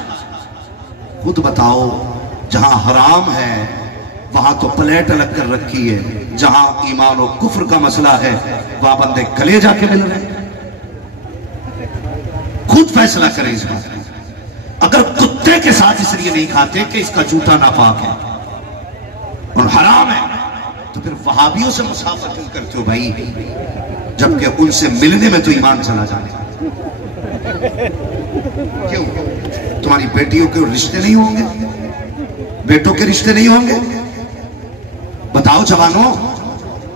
खुद बताओ, जहां हराम है वहां तो प्लेट अलग कर रखी है, जहां ईमान और कुफ्र का मसला है वहां बंदे गले जाके मिल रहे हैं। खुद फैसला करें इस बात में। अगर कुत्ते के साथ इसलिए नहीं खाते कि इसका जूता नापाक है और हराम है, तो फिर वहाबियों से मुसाफा क्यों करते हो भाई? जबकि उनसे मिलने में तो ईमान चला जाने। क्यों? तुम्हारी बेटियों के रिश्ते नहीं होंगे, बेटों के रिश्ते नहीं होंगे? बताओ जवानों,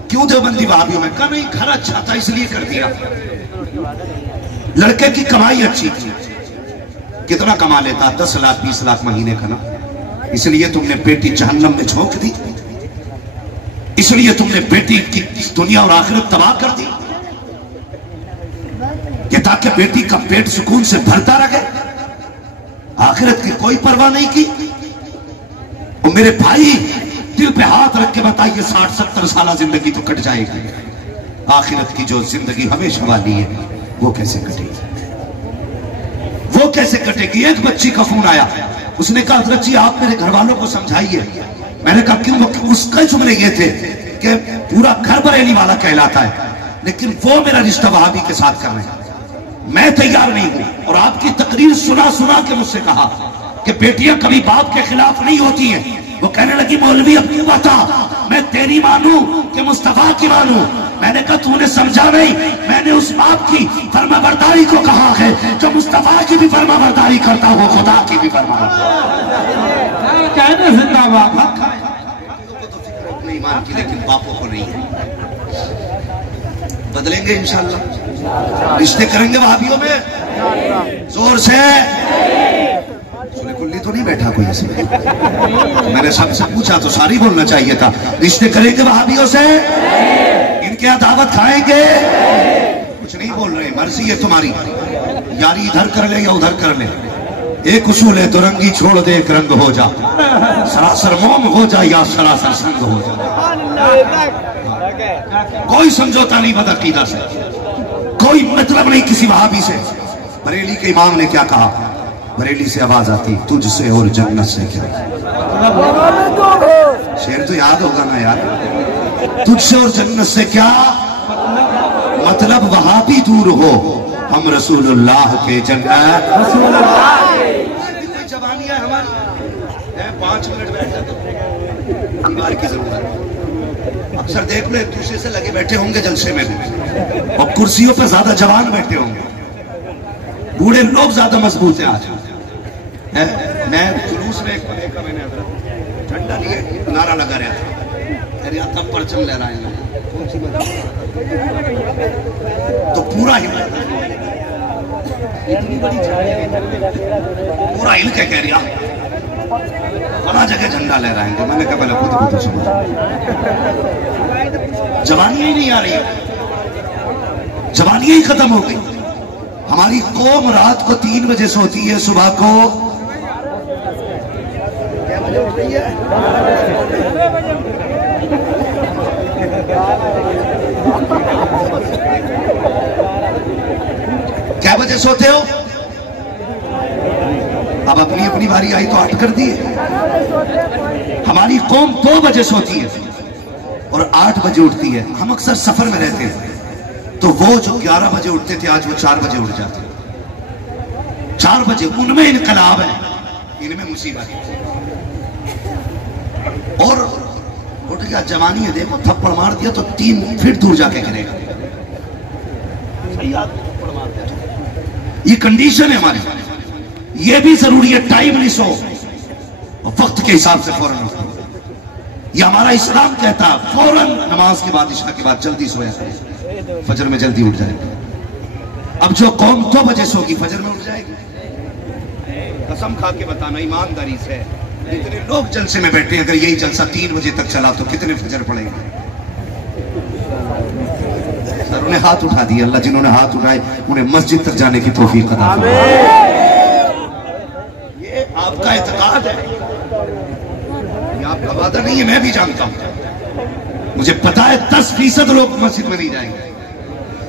क्यों देवबंदी वहाबियों में? कहा नहीं, घर अच्छा था इसलिए कर दिया। लड़के की कमाई अच्छी थी, कितना कमा लेता? 10 लाख 20 लाख महीने का ना, इसलिए तुमने बेटी जहन्नम में झोंक दी, इसलिए तुमने बेटी की दुनिया और आखिरत तबाह कर दी, कि ताकि बेटी का पेट सुकून से भरता रहे। आखिरत की कोई परवाह नहीं की। और मेरे भाई, दिल पे हाथ रख के बताइए, 60-70 साल जिंदगी तो कट जाएगी, आखिरत की जो जिंदगी हमेशा वाली है वो कैसे कटेगी? वो कैसे कटेगी? एक बच्ची का फोन आया, उसने कहा हजरत जी आप मेरे घर वालों को समझाइए। मैंने कहा क्यों? उसके जुमले ये थे कि पूरा घर बरेली वाला कहलाता है, लेकिन वो मेरा रिश्ता वहाबी के साथ कर रहे हैं, मैं तैयार नहीं हूं। और आपकी तकरीर सुना सुना के मुझसे कहा कि बेटियां कभी बाप के खिलाफ नहीं होती हैं। वो कहने लगी मौलवी अब क्यों बता, मैं तेरी मानूं कि मुस्तफा की मानूं? मैंने कहा तूने समझा नहीं, मैंने उस बाप की फरमाबरदारी को कहा है जो मुस्तफा की भी फरमाबरदारी करता हो, खुदा की भी फरमाबरदारी। जिंदाबाद अपने ईमान की, लेकिन बापों को नहीं है। बदलेंगे इंशाअल्लाह, रिश्ते करेंगे वहाबियों में जोर से। कुल्ली तो नहीं बैठा कोई इसमें? मैंने सबसे पूछा तो सारी बोलना चाहिए था। रिश्ते करेंगे वहाबियों से, इनके यहाँ दावत खाएंगे। कुछ नहीं बोल रहे, मर्जी है तुम्हारी, यारी इधर कर ले या उधर कर ले। एक उसूल है, दुरंगी छोड़ दे एक रंग हो जा, सरासर मोम हो जा या सरासर संग हो जा। कोई समझौता नहीं बदअकीदा से, कोई मतलब नहीं किसी वहाबी से। बरेली के इमाम ने क्या कहा? बरेली से आवाज आती तुझसे और जन्नत से क्या। शेर तो याद होगा ना यार, तुझसे और जन्नत से क्या मतलब, वहाबी दूर हो हम रसूलुल्लाह के जन्नत। जवानियां हमारी 5 मिनट बैठ जाते बीमार की जरूरत। अक्सर देख लो एक दूसरे से लगे बैठे होंगे जलसे में भी, और कुर्सियों पर ज्यादा जवान बैठे होंगे, बूढ़े लोग ज्यादा मजबूत हैं आज। मैं जुलूस में एक देखा, मैंने झंडा लिए नारा लगा रहा था, अरे तब परचम लहराएंगे, कौन सी बात तो पूरा हिल इतनी बड़ी पूरा हिल के कह रहा बड़ा जगह झंडा लहराएंगे। मैंने कहा पहले खुद खुद समझ, जवानियां ही नहीं आ रही, जवानियां ही खत्म हो गई। हमारी कौम रात को 3 बजे सोती है, सुबह को क्या बजे सोते हो? अब अपनी अपनी बारी आई तो 8 कर दिए। हमारी कौम 2 बजे सोती है और 8 बजे उठती है। हम अक्सर सफर में रहते हैं, तो वो जो 11 बजे उठते थे आज वो 4 बजे उठ जाते हैं। 4 बजे उनमें इनकलाब है, इनमें मुसीबत है। और उठ गया जवानी है, देखो थप्पड़ मार दिया तो 3 फीट दूर जाके गिरेगा। ये कंडीशन है हमारी, ये भी जरूरी है। टाइमली सो और वक्त के हिसाब से फौरन उठो। ये हमारा इस्लाम कहता है फौरन नमाज के बाद, इशा के बाद जल्दी सोया करें, फजर में जल्दी उठ जाएगी। अब जो कौम 2 बजे सोगी फजर में उठ जाएगी। कसम खा के बताना ईमानदारी से, जितने लोग जलसे में बैठे हैं, अगर यही जलसा 3 बजे तक चला तो कितने फजर पड़ेंगे? सर उन्हें हाथ उठा दिए, अल्लाह जिन्होंने हाथ उठाए उन्हें मस्जिद तक जाने की तौफीक अता फरमाए। ये आपका एतकाद है, ये आपका वादा नहीं है, मैं भी जानता हूं। मुझे पता है 10% लोग मस्जिद में नहीं जाएंगे।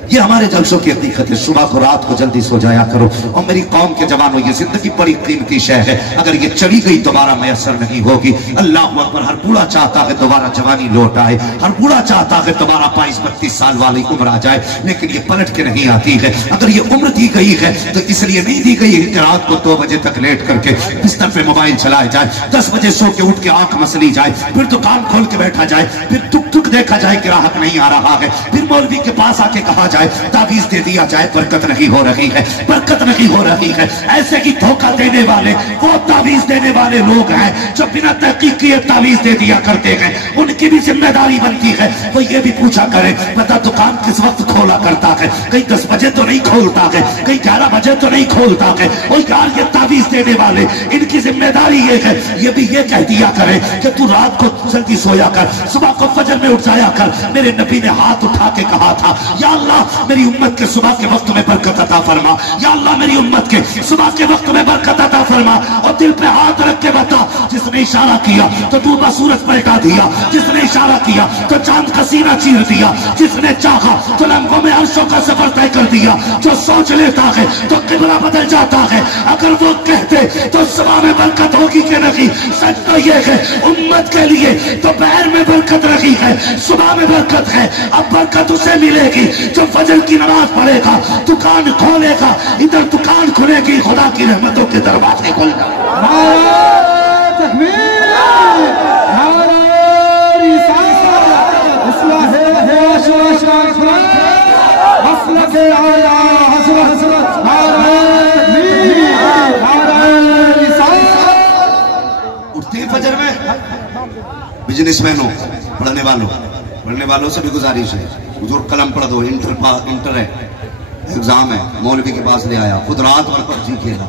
ये हमारे जलसों की हकीकत है। सुबह को रात को जल्दी सो जाया करो। और मेरी कौम के जवानों, ये जिंदगी बड़ी कीमती शय है, अगर ये चली गई दोबारा मैसर नहीं होगी। अल्लाह अकबर। हर बूढ़ा चाहता है दोबारा जवानी लौट आए, हर बूढ़ा चाहता है दोबारा 22-32 साल वाली उम्र आ जाए, लेकिन ये पलट के नहीं आती है। अगर ये उम्र दी गई है तो इसलिए नहीं दी गई है कि रात को 2 बजे तक लेट करके बिस्तर पे मोबाइल चलाया जाए, 10 बजे सो के उठ के आंख मसली जाए, फिर दुकान खोल के बैठा जाए, फिर टुक टुक देखा जाए कि ग्राहक नहीं आ रहा है, फिर मौलवी के पास आके कहा जाए, तावीज दे दिया जाए, बरकत नहीं हो रही है, बरकत नहीं हो रही है। ऐसे की धोखा देने वाले वो तावीज देने वाले लोग हैं जो बिना तहकीक किए तावीज दे दिया करते हैं। उनकी भी जिम्मेदारी बनती है वो ये भी पूछा करे पता दुकान किस वक्त खोला करता है, कहीं 10 बजे तो नहीं खोलता है, कहीं 11 बजे तो नहीं खोलता है। और यार ये तावीज देने वाले, इनकी जिम्मेदारी ये है ये भी ये कह दिया करे कि तू रात को जल्दी सोया कर, सुबह को फजर में उठ जाया कर। मेरे नबी ने हाथ उठा के कहा था, या अल्लाह मेरी उम्मत के सुबह के वक्त में बरकत अता फरमा, या अल्लाह मेरी उम्मत के सुबह के वक्त में बरकत अता फरमा। और दिल पे हाथ रख के बता, जिसने इशारा किया तो डूबा सूरज पलटा दिया, जिसने इशारा किया तो चांद का सीना चीर दिया, जिसने चाहा तो लम्हों में अर्शों का सफर तय कर दिया। जो सोच लेता है तो किबला बदल जाता है, अगर वो कहते तो सुबह में बरकत होगी कि नहीं। सच तो ये है उम्मत के लिए तो दोपहर में बरकत रही है, सुबह में बरकत है। अब बरकत उसे मिलेगी जो फजर की नमाज पढ़ेगा, दुकान खोलेगा, इधर दुकान खुलेगी, खुदा की रहमतों के दरवाजे खुल उठते हैं फजर में। बिजनेसमैनों, पढ़ने वालों से भी गुजारिश है, हुजूर कलम पढ़ दो, इंटर है, एग्जाम है, मौलवी के पास ले आया, खुद रात भर पबजी खेला,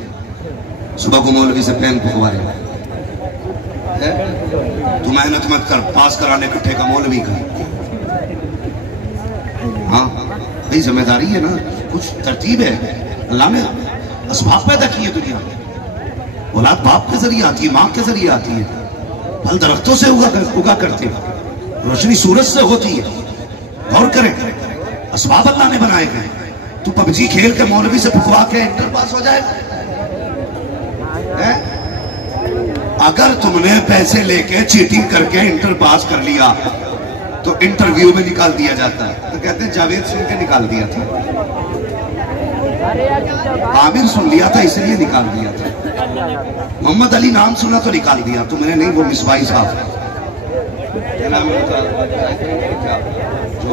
सुबह को मौलवी से पेन पकवाए। तू मेहनत मत कर, पास कराने इकट्ठे का मौलवी का। हाँ भाई जिम्मेदारी है ना, कुछ तरतीब है। अल्लाह ने असबाब पैदा किए दुनिया में। औलाद बाप के जरिए आती है, माँ के जरिए आती है, फल दरख्तों से उगा करते हैं, रोशनी सूरज से होती है। गौर करें, असबाब अल्लाह ने बनाए गए। तू पबजी खेल के मौलवी से फुकवा के इंटर पास हो जाएगा? अगर तुमने पैसे लेके चीटिंग करके इंटर पास कर लिया तो इंटरव्यू में निकाल दिया जाता है। तो कहते हैं जावेद सुन के निकाल दिया था, आमिर सुन लिया था इसलिए निकाल दिया था, मोहम्मद अली नाम सुना तो निकाल दिया। तुमने नहीं, वो मिसबाई साहब क्या नाम है उनका, जो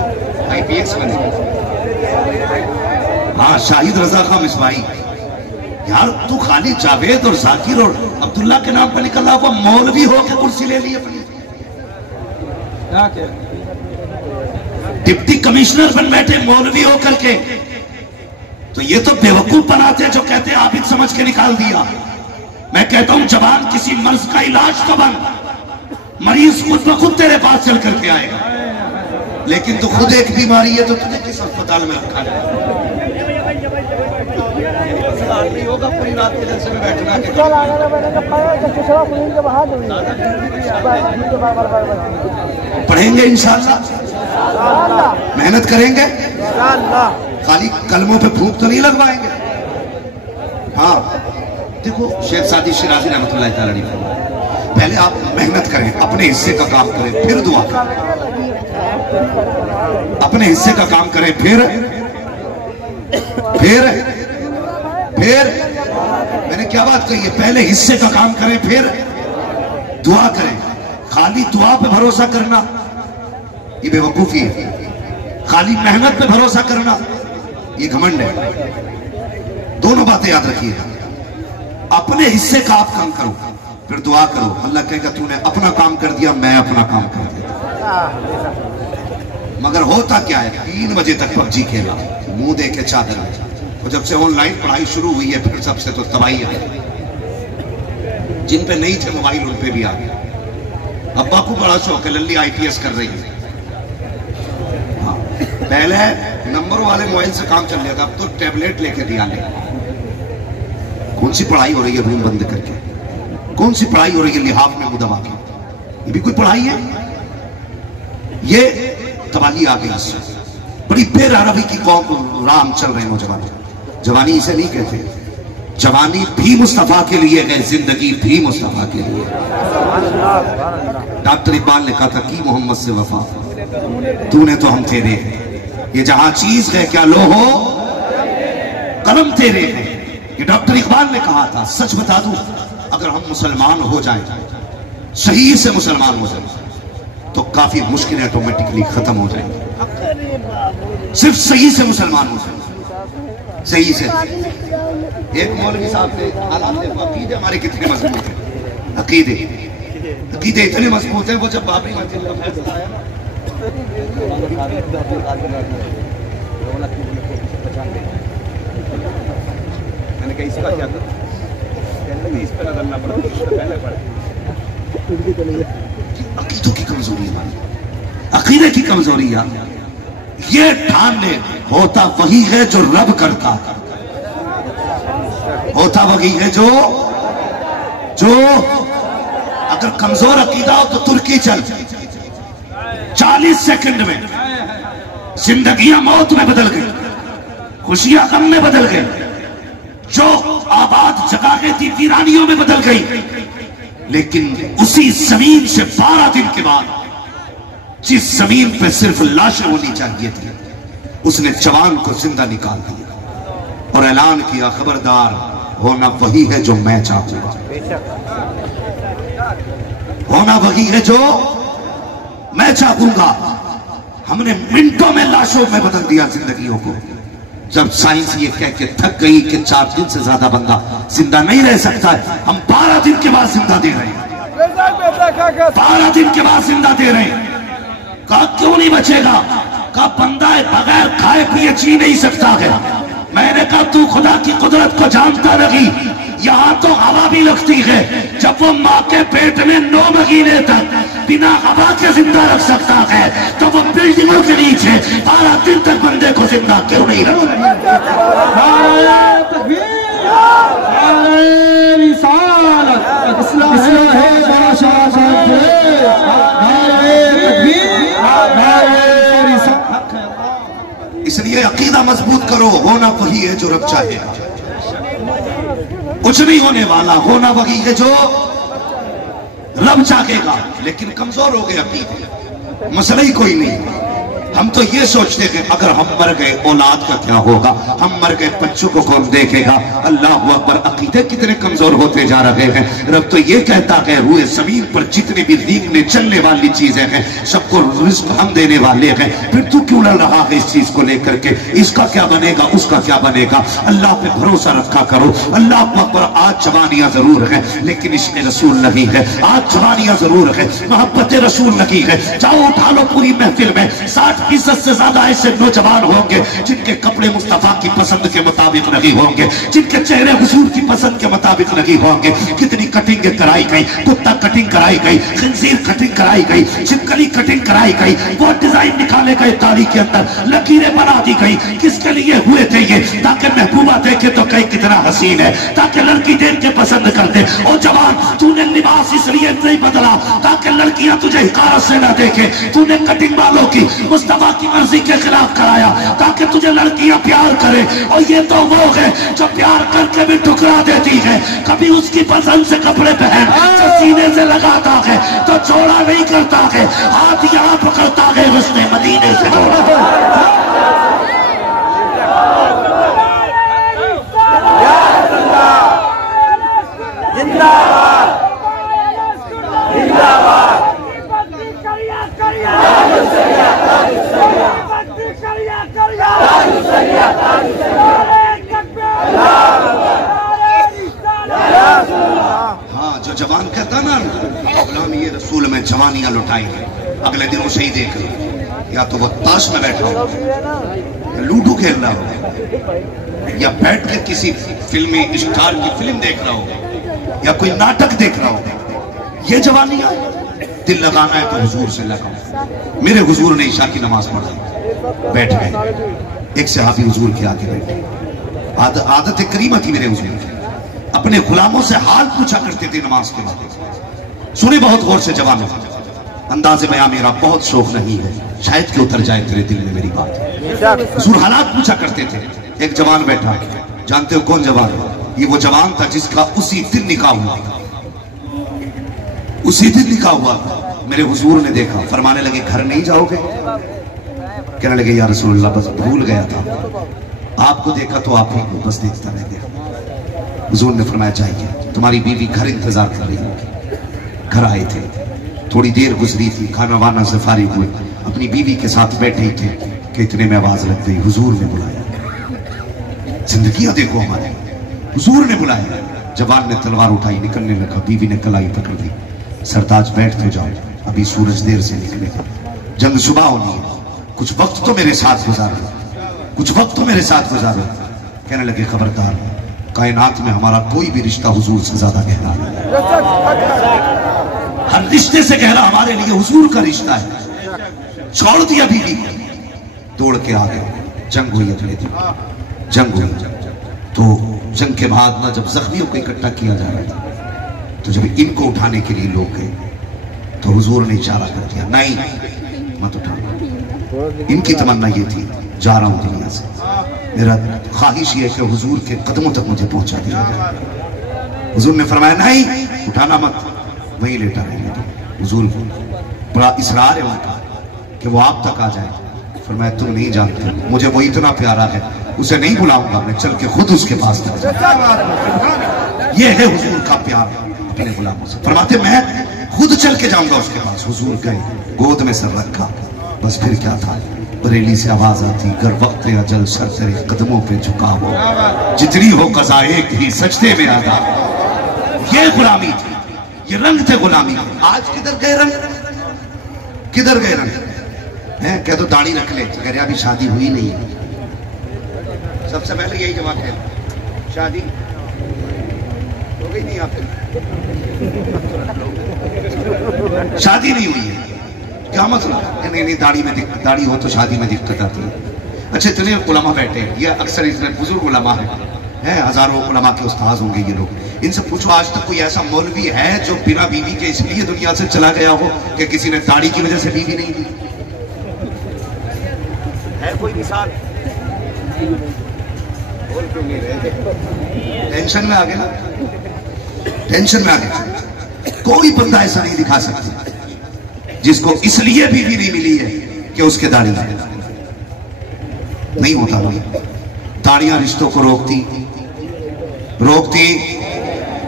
IPS बने, हाँ शाहिद रजा खां मिसबाई। यार तू खाली जावेद और जाकिर और अब्दुल्ला के नाम पर निकला हुआ मौलवी हो के कुर्सी ले ली अपनी। डिप्टी कमिश्नर बन बैठे मौलवी हो करके। तो ये तो बेवकूफ बनाते हैं जो कहते हैं आबिद समझ के निकाल दिया। मैं कहता हूं जवान किसी मर्ज का इलाज तो बन, मरीज खुद ब खुद तेरे पास चल करके आएगा। लेकिन तू खुद एक बीमारी है तो तुझे किस अस्पताल में रखा है? नहीं होगा पूरी रात के जलसे में बैठना। पढ़ेंगे इंशाअल्लाह, मेहनत करेंगे, खाली कलमों पे फूंक तो नहीं लगवाएंगे। हाँ देखो शेख सादी शिराजी रहमतुल्लाह अलैहि, पहले आप मेहनत करें, अपने हिस्से का काम करें, फिर दुआ करें। अपने हिस्से का काम करें, फिर मैंने क्या बात कही है? पहले हिस्से का काम करें, फिर दुआ करें। खाली दुआ पे भरोसा करना ये बेवकूफी है, खाली मेहनत पे भरोसा करना ये घमंड है। दोनों बातें याद रखिए, अपने हिस्से का आप काम करो, फिर दुआ करो। अल्लाह कहेगा तूने अपना काम कर दिया, मैं अपना काम कर दिया। मगर होता क्या है, 3 बजे तक पबजी खेला, मुंह देके चादर में। और जब से ऑनलाइन पढ़ाई शुरू हुई है फिर सबसे तो तबाही है। जिन पे नहीं थे मोबाइल उन पे भी आ गया। अब्बा को बड़ा शौक है, लल्ली IPS कर रही है। हाँ, पहले नंबर वाले मोबाइल से काम चल रहा था, अब तो टैबलेट लेके दिया ले। कौन सी पढ़ाई हो रही है रूम बंद करके? कौन सी पढ़ाई हो रही है लिहाफ में मुंह दबा के? ये भी कोई पढ़ाई है? ये तबाही आ गई इससे। बड़ी बेरहमी की कौम राम चल रहे नौजवान। जवानी इसे नहीं कहते, जवानी भी मुस्तफा के लिए है, जिंदगी भी मुस्तफा के लिए। डॉक्टर इकबाल ने कहा था कि मोहम्मद से वफा, तूने तो हम तेरे हैं, ये जहां चीज है क्या लो हो कलम तेरे हैं। ये डॉक्टर इकबाल ने कहा था। सच बता दूं, अगर हम मुसलमान हो जाएं, सही से मुसलमान हो जाएं, तो काफी मुश्किलें ऑटोमेटिकली खत्म हो जाएंगी। सिर्फ सही से मुसलमान हो जाए, सही से। एक मौलवी साहब ने हालात देखो, अकीदे हमारे कितने मजबूत हैं। अकीदे इतने मजबूत हैं, वो जब बाबरी मस्जिद का फैसला आया ना, मैंने कहा इसका क्या करूं, इस पर करना पड़ा, पहले पड़ा। अकीदों की कमजोरी है, अकीदे की कमजोरी है। ये ठान ले, होता वही है जो रब करता, होता वही है जो अगर कमजोर अकीदा हो तो तुर्की चल, 40 सेकंड में जिंदगियां मौत में बदल गई, खुशियां गम में बदल गई, जो आबाद जगहें थी वीरानियों में बदल गई। लेकिन उसी जमीन से 12 दिन के बाद, जिस जमीन पे सिर्फ लाशें होनी चाहिए थी, उसने जवान को जिंदा निकाल दिया और ऐलान किया, खबरदार, होना वही है जो मैं चाहूंगा, होना वही है जो मैं चाहूंगा। हमने मिनटों में लाशों में बदल दिया जिंदगियों को। जब साइंस ये कह के थक गई कि 4 दिन से ज्यादा बंदा जिंदा नहीं रह सकता है, हम 12 दिन के बाद जिंदा दे रहे हैं, 12 दिन के बाद जिंदा दे रहे हैं। कहा क्यों नहीं बचेगा? कहा बंदा बगैर खाए पिए जी नहीं सकता है। मैंने कहा तू खुदा की कुदरत को जानता नहीं, यहां तो हवा भी लगती है। जब वो माँ के पेट में 9 महीने तक बिना हवा के जिंदा रख सकता है, तो वो बिल्डिंगों के नीचे 12 दिन तक बंदे को जिंदा क्यों नहीं रख सकता? इसलिए अकीदा मजबूत करो, होना वही है जो रब चाहेगा। कुछ नहीं होने वाला, होना वही है जो रब चाहेगा। लेकिन कमजोर हो गए अकीदे, मसला ही कोई नहीं। हम तो ये सोचते थे अगर हम मर गए औलाद का क्या होगा, हम मर गए बच्चों को कौन देखेगा। अल्लाह अकबर, अकीदे कितने कमजोर होते जा रहे हैं। रब तो ये कहता है रूए जमीन पर जितने भी दीन चलने वाली चीजें हैं सबको रिस्क हम देने वाले हैं, फिर तू क्यों लड़ रहा है इस चीज को लेकर के, इसका क्या बनेगा उसका क्या बनेगा। अल्लाह पे भरोसा रखा करो। अल्लाह अकबर, आज जवानियां जरूर है लेकिन इसमें रसूल नहीं है। आज जवानियां जरूर है, मोहब्बत रसूल नहीं है। जाओ उठा लो पूरी महफिल में 60% से ज्यादा ऐसे नौजवान होंगे जिनके कपड़े मुस्तफा की पसंद के मुताबिक नहीं होंगे, जिनके चेहरे हुजूर की पसंद के मुताबिक नहीं होंगे। कितनी कटिंग कराई गई, कुत्ता कटिंग कराई गई, खंजीर कटिंग कराई गई, छिपकली कटिंग कराई गई, वो डिजाइन निकाले गए दाढ़ी के अंदर, लकीरें बना दी गई। किसके लिए हुए थे ये? ताकि महबूबा देखे तो कहीं कितना हसीन है, ताकि लड़की देख के पसंद कर दे। ओ जवान, तूने लिबास इसलिए नहीं बदला ताकि लड़कियां तुझे हिकारत से ना देखे। तूने कटिंग वालों की मुस्तफा की मर्जी के खिलाफ कराया ताकि तुझे लड़कियां प्यार करे। और ये तो वो है जो प्यार करके भी ठुकरा देती है। कभी उसकी पसंद से कपड़े पहन जो सीने से लगाता है तो जोड़ा नहीं करता है, हाथ यहाँ पकड़ता है उसने मदीने से जोड़ा। हाँ, जो जवान कहता ना गुलाम ये रसूल में जवानियां लुटाई है, अगले दिनों से ही देख लो, या तो वो ताश में बैठा हो, लूडो खेल रहा हो, या बैठ के किसी फिल्मी स्टार की फिल्म देख रहा हो, या कोई नाटक देख रहा हो। ये जवानियां दिल लगाना है तो हुजूर से लगाओ। मेरे हुजूर ने ईशा की नमाज पढ़ी, बैठ गए। एक सहाबी हुजूर के आगे बैठे, आदत करीमा थी मेरे हुजूर की, अपने गुलामों से हाल पूछा करते थे नमाज के बाद। सुने बहुत गौर से जवानों, अंदाज़े में मेरा बहुत शौक नहीं है, शायद कि उतर जाए तेरे दिल में मेरी बात। हुजूर हालात पूछा करते थे। एक जवान बैठा, जानते हो कौन जवान है? ये वो जवान था जिसका उसी दिन निकाह हुआ था, उसी दिन निकाह हुआ था। मेरे हुजूर ने देखा, फरमाने लगे घर नहीं जाओगे? कहने लगे या रसूलल्लाह बस भूल गया था, आपको देखा तो आप ही को बस देखता रह गया। हुजूर ने फरमाया जाइए, तुम्हारी बीवी घर इंतजार कर रही होगी। घर आए थे, थोड़ी देर गुजरी थी, खाना वाना से फारिग हुए, अपनी बीवी के साथ बैठे ही थे कि इतने में आवाज लग गई, हुजूर ने बुलाया। जिंदगियां देखो हमारे, हुजूर ने बुलाया। जवान ने तलवार उठाई, निकलने लगा, बीवी ने कलाई पकड़ ली, सरताज बैठ तो जाओ, अभी सूरज देर से निकलेगा, जंग सुबह होनी है, कुछ वक्त तो मेरे साथ गुजारो, कुछ वक्त तो मेरे साथ गुजारो। कहने लगे खबरदार, कायनात में हमारा कोई भी रिश्ता हुजूर से ज्यादा गहरा नहीं, हर रिश्ते से गहरा हमारे लिए हुजूर का रिश्ता है। छोड़ दिया बीवी, दौड़ के आ गए। जंग हुई, अगले दिन जंग हुई। तो जंग के बाद ना जब जख्मियों को इकट्ठा किया जा रहा था, तो जब इनको उठाने के लिए लोग गए तो हुजूर ने इशारा कर दिया, नहीं मत उठाओ। इनकी तमन्ना ये थी, जा रहा हूं दुनिया से, मेरा ख्वाहिश ये कि हुजूर के कदमों तक मुझे पहुंचा दिया जाए। हुजूर ने फरमाया नहीं, उठाना मत, वहीं लेटा रहेगा। हुजूर बड़ा इसरार है उनका कि वो आप तक आ जाए। फरमाया तुम नहीं जानते, मुझे वो इतना प्यारा है, उसे नहीं बुलाऊंगा, मैं चल के खुद उसके पास तक जाऊंगा। ये है हुजूर का प्यार अपने गुलामों से। फरमाते मैं खुद चल के जाऊंगा उसके पास। हुजूर गए, गोद में सर रखा, बस फिर क्या था, बरेली से आवाज आती, गर वक्त अजल सर तेरे कदमों पे झुका हो, जितनी हो कज़ा एक ही सजदे में आदा। ये गुलामी थी, ये रंग थे गुलामी। आज किधर गए रंग, किधर गए रंग हैं? कह तो दाढ़ी रख ले, कह रहे अभी शादी हुई नहीं है। सबसे पहले यही जवाब है, शादी हो गई नहीं आपकी, शादी नहीं हुई है, क्या मसला? नहीं नहीं, दाढ़ी हो तो शादी में दिक्कत आती है। अच्छा, इतने उलमा बैठे हैं, ये अक्सर इतने बुजुर्ग उलमा हैं, हजारों उलमा के उस्ताद होंगे ये लोग। इनसे पूछो आज तक कोई ऐसा मौलवी है जो बिना बीवी के इसलिए दुनिया से चला गया हो कि किसी ने दाढ़ी की वजह से बीवी नहीं दी? है कोई मिसाल? टेंशन में आ गए ना, टेंशन में आ गए। कोई बंदा ऐसा नहीं दिखा सकता जिसको इसलिए बीवी नहीं मिली है कि उसके दाढ़ी है। नहीं होता भाई। दाढ़ियां रिश्तों को रोकती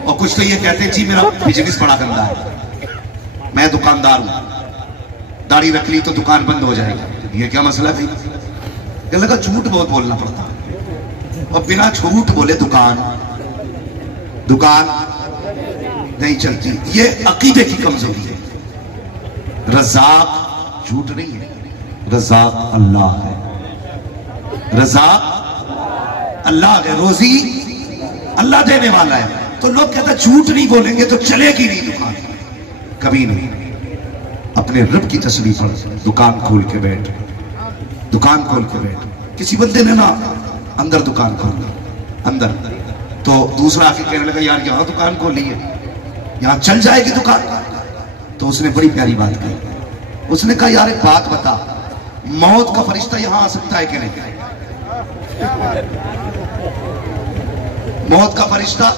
और कुछ तो ये कहते हैं जी मेरा बिजनेस बड़ा गंदा है, मैं दुकानदार हूं, दाढ़ी रख ली तो दुकान बंद हो जाएगी। ये क्या मसला है? ये लगा झूठ बहुत बोलना पड़ता है, और बिना झूठ बोले दुकान नहीं चलती। ये अकीदे की कमजोरी है। रज़ाक झूठ नहीं है, रज़ाक अल्लाह है, रज़ाक अल्लाह है, रोजी अल्लाह देने वाला है। तो लोग कहते हैं झूठ नहीं बोलेंगे तो चलेगी नहीं दुकान, कभी नहीं। अपने रब की तस्बीह पढ़, दुकान खोल के बैठ, दुकान खोल के बैठ। किसी बंदे ने ना अंदर दुकान खोल ली, अंदर, तो दूसरा आके कहने लगा यार यहां दुकान खोली है, यहां चल जाएगी दुकान। तो उसने बड़ी प्यारी बात कही। उसने कहा यार एक बात बता, मौत का फरिश्ता यहां आ सकता है कि नहीं? मौत का फरिश्ता,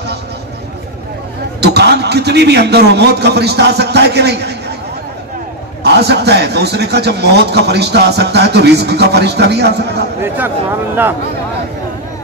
दुकान कितनी भी अंदर हो, मौत का फरिश्ता आ सकता है कि नहीं? आ सकता है। तो उसने कहा जब मौत का फरिश्ता आ सकता है तो रिज्क का फरिश्ता नहीं आ सकता?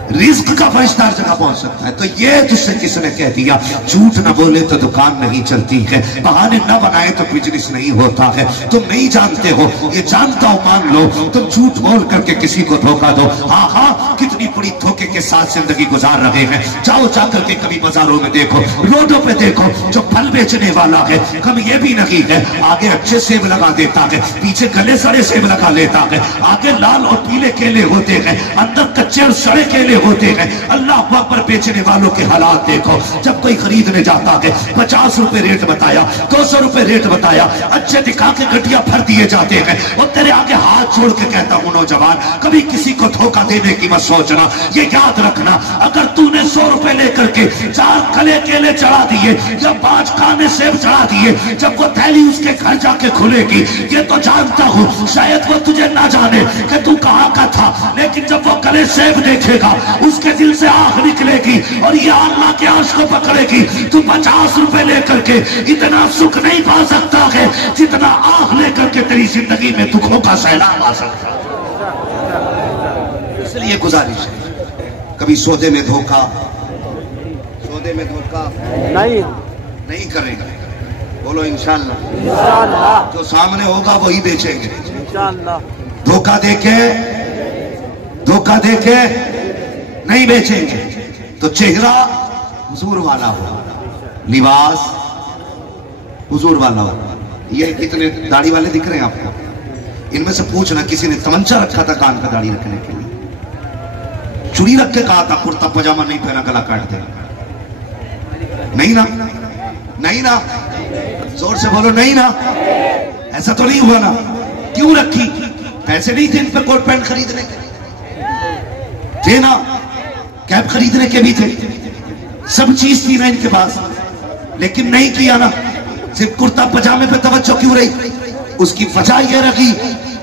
रिज्क का फरिश्ता हर जगह पहुंच सकता है। तो ये तुझसे किसने कह दिया झूठ न बोले तो दुकान नहीं चलती है, बहाने न बनाए तो बिजनेस नहीं होता है? तुम नहीं जानते हो, ये जानता हो मान लो। तुम झूठ बोल करके किसी को धोखा दो, हाँ कितनी बड़ी धोखे के साथ जिंदगी गुजार रहे हैं। जाओ जाकर के कभी बाजारों में देखो, रोडों पे देखो, जो फल बेचने वाला है कम ये भी नहीं है आगे अच्छे सेब लगा देता है, पीछे गले सड़े सेब लगा लेता है, आगे लाल और पीले केले होते हैं, अंदर कच्चे और सड़े केले होते हैं। अल्लाह पर बेचने वालों के हालात देखो। जब कोई खरीदने जाता है 50 रुपए रेट बताया, 200 रुपए रेट बताया, अच्छे दिखा के गड्डियां भर दिए जाते हैं। और तेरे आगे हाथ जोड़ के कहता हूं नौजवान, कभी किसी को धोखा देने की मत सोचना। ये याद रखना, अगर तूने 100 रुपए लेकर के 4 कले केले चढ़ा दिए या 5 खाने सेब चढ़ा दिए, जब वो थैली उसके घर जाके खुलेगी, ये तो जानता हूं शायद वो तुझे ना जाने कि तू कहां का था, लेकिन जब वो कले सेब देखेगा उसके दिल से आह निकलेगी और ये अल्लाह के आश को पकड़ेगी। तू 50 रुपए लेकर के इतना सुख नहीं पा सकता है जितना आह लेकर के तेरी जिंदगी में दुखों का सैलाब आ सकता है। इसलिए गुजारिश है, कभी सौदे में धोखा नहीं करेंगे। बोलो इंशाअल्लाह। जो सामने होगा वही बेचेंगे। धोखा देके नहीं बेचेंगे। तो चेहरा हुजूर वाला हो, लिबास हुजूर वाला हो। ये कितने दाढ़ी वाले दिख रहे हैं आपको? इनमें से पूछना किसी ने तमंचा रखा था कान का दाढ़ी रखने के लिए? चुड़ी रख के कहा था कुर्ता पजामा नहीं पहना गला काट दे? नहीं ना, जोर से बोलो नहीं ना। ऐसा तो नहीं हुआ ना? क्यों रखी? पैसे नहीं थे इन पर कोट पैंट खरीदने के? थे ना, कैब खरीदने के भी थे, सब चीज थी ना इनके पास, लेकिन नहीं किया ना। सिर्फ कुर्ता पजामे पे तवज्जो क्यों रही? उसकी वजह यह रही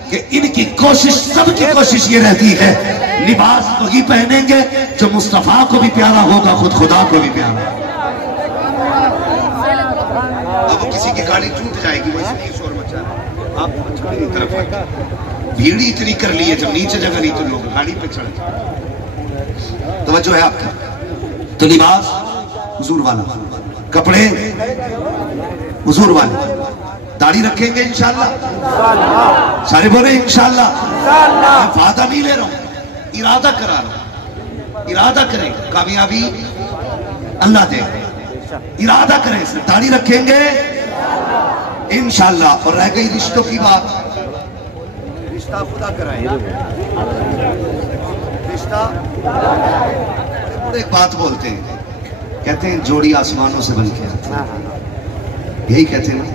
कि इनकी कोशिश, सबकी कोशिश ये रहती है लिबास वही पहनेंगे जो मुस्तफा को भी प्यारा होगा, खुद खुदा को भी प्यारा। अब किसी की गाड़ी टूट जाएगी, वो इसलिए शोर मचा रहा है। आप तरफ भीड़ इतनी कर ली है, जब नीचे जगह नहीं तो लोग गाड़ी पे चढ़ जाए। तवज्जो है आपका? तो लिबास हुजूर वाला, कपड़े हुजूर वाले, दाढ़ी रखेंगे इंशाअल्लाह। सारे बोले इंशाअल्लाह। मैं वादा नहीं ले रहा हूं, इरादा करा रहा हूं। इरादा करें, कामयाबी अल्लाह दे। इरादा करें, दाढ़ी रखेंगे इंशाअल्लाह। और रह गई रिश्तों की बात, रिश्ता खुदा कराएगा। रिश्ता एक बात बोलते हैं, कहते हैं जोड़ी आसमानों से बन के आती है, यही कहते हैं ना।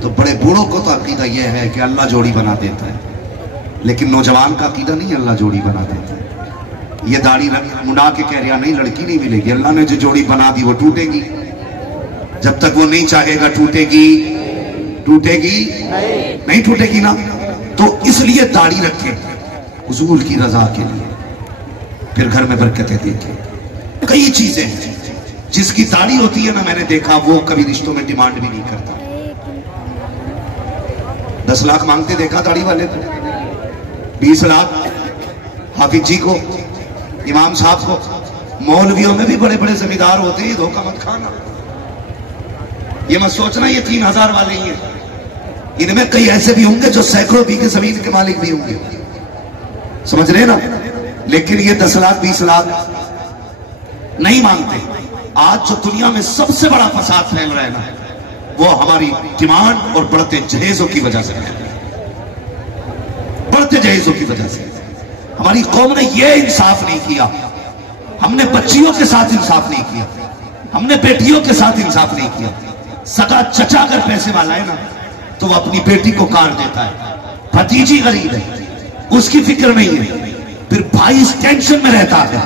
तो बड़े बूढ़ों को तो अकीदा यह है कि अल्लाह जोड़ी बना देता है, लेकिन नौजवान का अकीदा नहीं अल्लाह जोड़ी बना देता है। ये दाढ़ी मुंडा के कह रहा नहीं लड़की नहीं मिलेगी, अल्लाह ने जो जोड़ी बना दी वो टूटेगी। जब तक वो नहीं चाहेगा टूटेगी नहीं टूटेगी ना। तो इसलिए दाढ़ी रखें हुजूर की रजा के लिए। फिर घर में बरकतें देखी। कई चीजें हैं। जिसकी दाढ़ी होती है ना, मैंने देखा वो कभी रिश्तों में डिमांड भी नहीं करता। 10 लाख मांगते देखा दाढ़ी वाले को, 20 लाख हाफिज जी को, इमाम साहब को। मौलवियों में भी बड़े बड़े जमींदार होते हैं, धोखा मत खाना। ये मत सोचना ये 3000 वाले ही हैं, इनमें कई ऐसे भी होंगे जो सैकड़ों बीघे जमीन के मालिक भी होंगे, समझ रहे ना। लेकिन ये 10 लाख 20 लाख नहीं मांगते। आज जो दुनिया में सबसे बड़ा फसाद फैल रहा है ना, वो हमारी डिमांड और बढ़ते जहेजों की वजह से फैल रहा है। बढ़ते जहेजों की वजह से हमारी कौम ने ये इंसाफ नहीं किया। हमने बच्चियों के साथ इंसाफ नहीं किया, हमने बेटियों के साथ इंसाफ नहीं किया। सगा चचा अगर पैसे वाला है ना, तो वो अपनी बेटी को काट देता है। भतीजी गरीब है, उसकी फिक्र नहीं है। फिर भाई इस टेंशन में रहता है,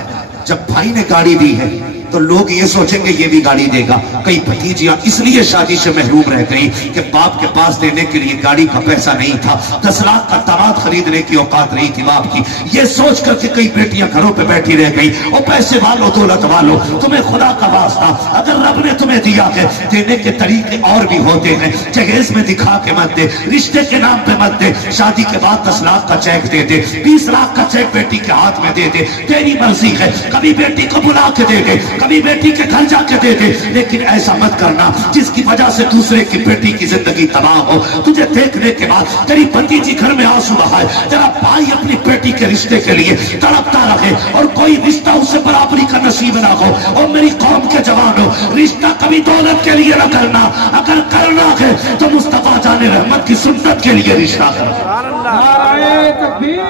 जब भाई ने गाड़ी दी है तो लोग ये सोचेंगे ये भी गाड़ी देगा। कई भतीजियां इसलिए शादी से महरूम रह गई कि बाप के पास देने के लिए गाड़ी का पैसा नहीं था। 10 लाख का दामाद खरीदने की औकात नहीं थी बाप की। ये सोच करके कई बेटियां घरों पे बैठी रह गई। और पैसे वालों दौलत वालों, तुम्हें खुदा का वास्ता अगर रब ने तुम्हें दिया है, देने के तरीके और भी होते हैं। जहेज में दिखा के मत दे, रिश्ते के नाम पे मत दे। शादी के बाद 10 लाख का चेक दे दे, 20 लाख का चेक बेटी के हाथ में दे दे, तेरी मर्जी है। कभी बेटी को बुला के दे दे, कभी बेटी के घर जाके दे दे, लेकिन ऐसा मत करना जिसकी वजह से दूसरे की बेटी की जिंदगी तबाह हो। तुझे देखने के बाद तेरी भतीजी घर में आंसू रहा है, तेरा भाई अपनी बेटी के रिश्ते के लिए तड़पता रहे और कोई रिश्ता उससे बराबरी का नसीब ना हो। और मेरी कौम के जवानों, रिश्ता कभी दौलत के लिए ना करना, अगर करना है तो मुस्तफा जाने रहमत की सुन्नत के लिए रिश्ता करना। नारे तकबीर,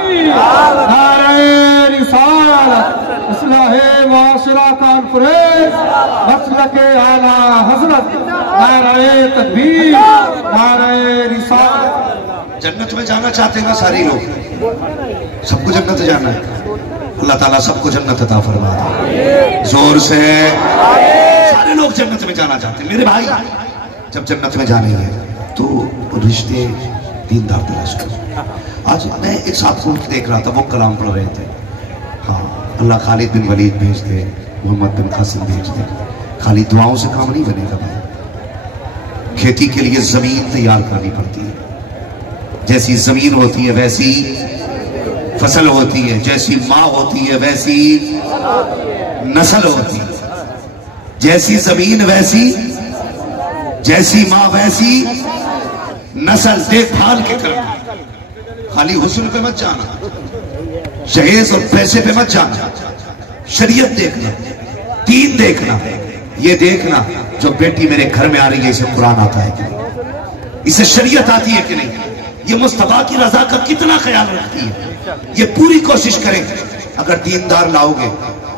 नारे रिसालत, इस्लाहे माशरा कॉन्फ्रेंस, मसलके आला हजरत, नारे तकबीर, नारे रिसालत। जन्नत में जाना चाहते हैं ना सारे लोग, सबको जन्नत जाना है। अल्लाह ताला सबको जन्नत अता फरमा दे। जोर से सारे लोग जन्नत में जाना चाहते हैं। मेरे भाई, जब जन्नत में जाने है तो रिश्ते दीनदार तलाश कर। आज मैं एक साथ को देख रहा था, वो कलाम पढ़ रहे थे। हाँ, अल्लाह खालिद बिन वलीद भेज दे, मोहम्मद बिन कासिम भेज दे। खाली दुआओं से काम नहीं बनेगा भाई। खेती के लिए जमीन तैयार करनी पड़ती है। जैसी जमीन होती है वैसी फसल होती है, जैसी माँ होती है वैसी नस्ल होती है। जैसी जमीन वैसी, जैसी माँ वैसी नस्ल। देखभाल के करना, खाली हुस्न पे मत जाना, जहेज और पैसे पे मत जाना। शरीयत देखना, दीन देखना। ये देखना जो बेटी मेरे घर में आ रही है, इसे कुरान आता है कि नहीं, इसे शरीयत आती है कि नहीं, ये मुस्तफा की रजा का कितना ख्याल रखती है। ये पूरी कोशिश करें। अगर दीनदार लाओगे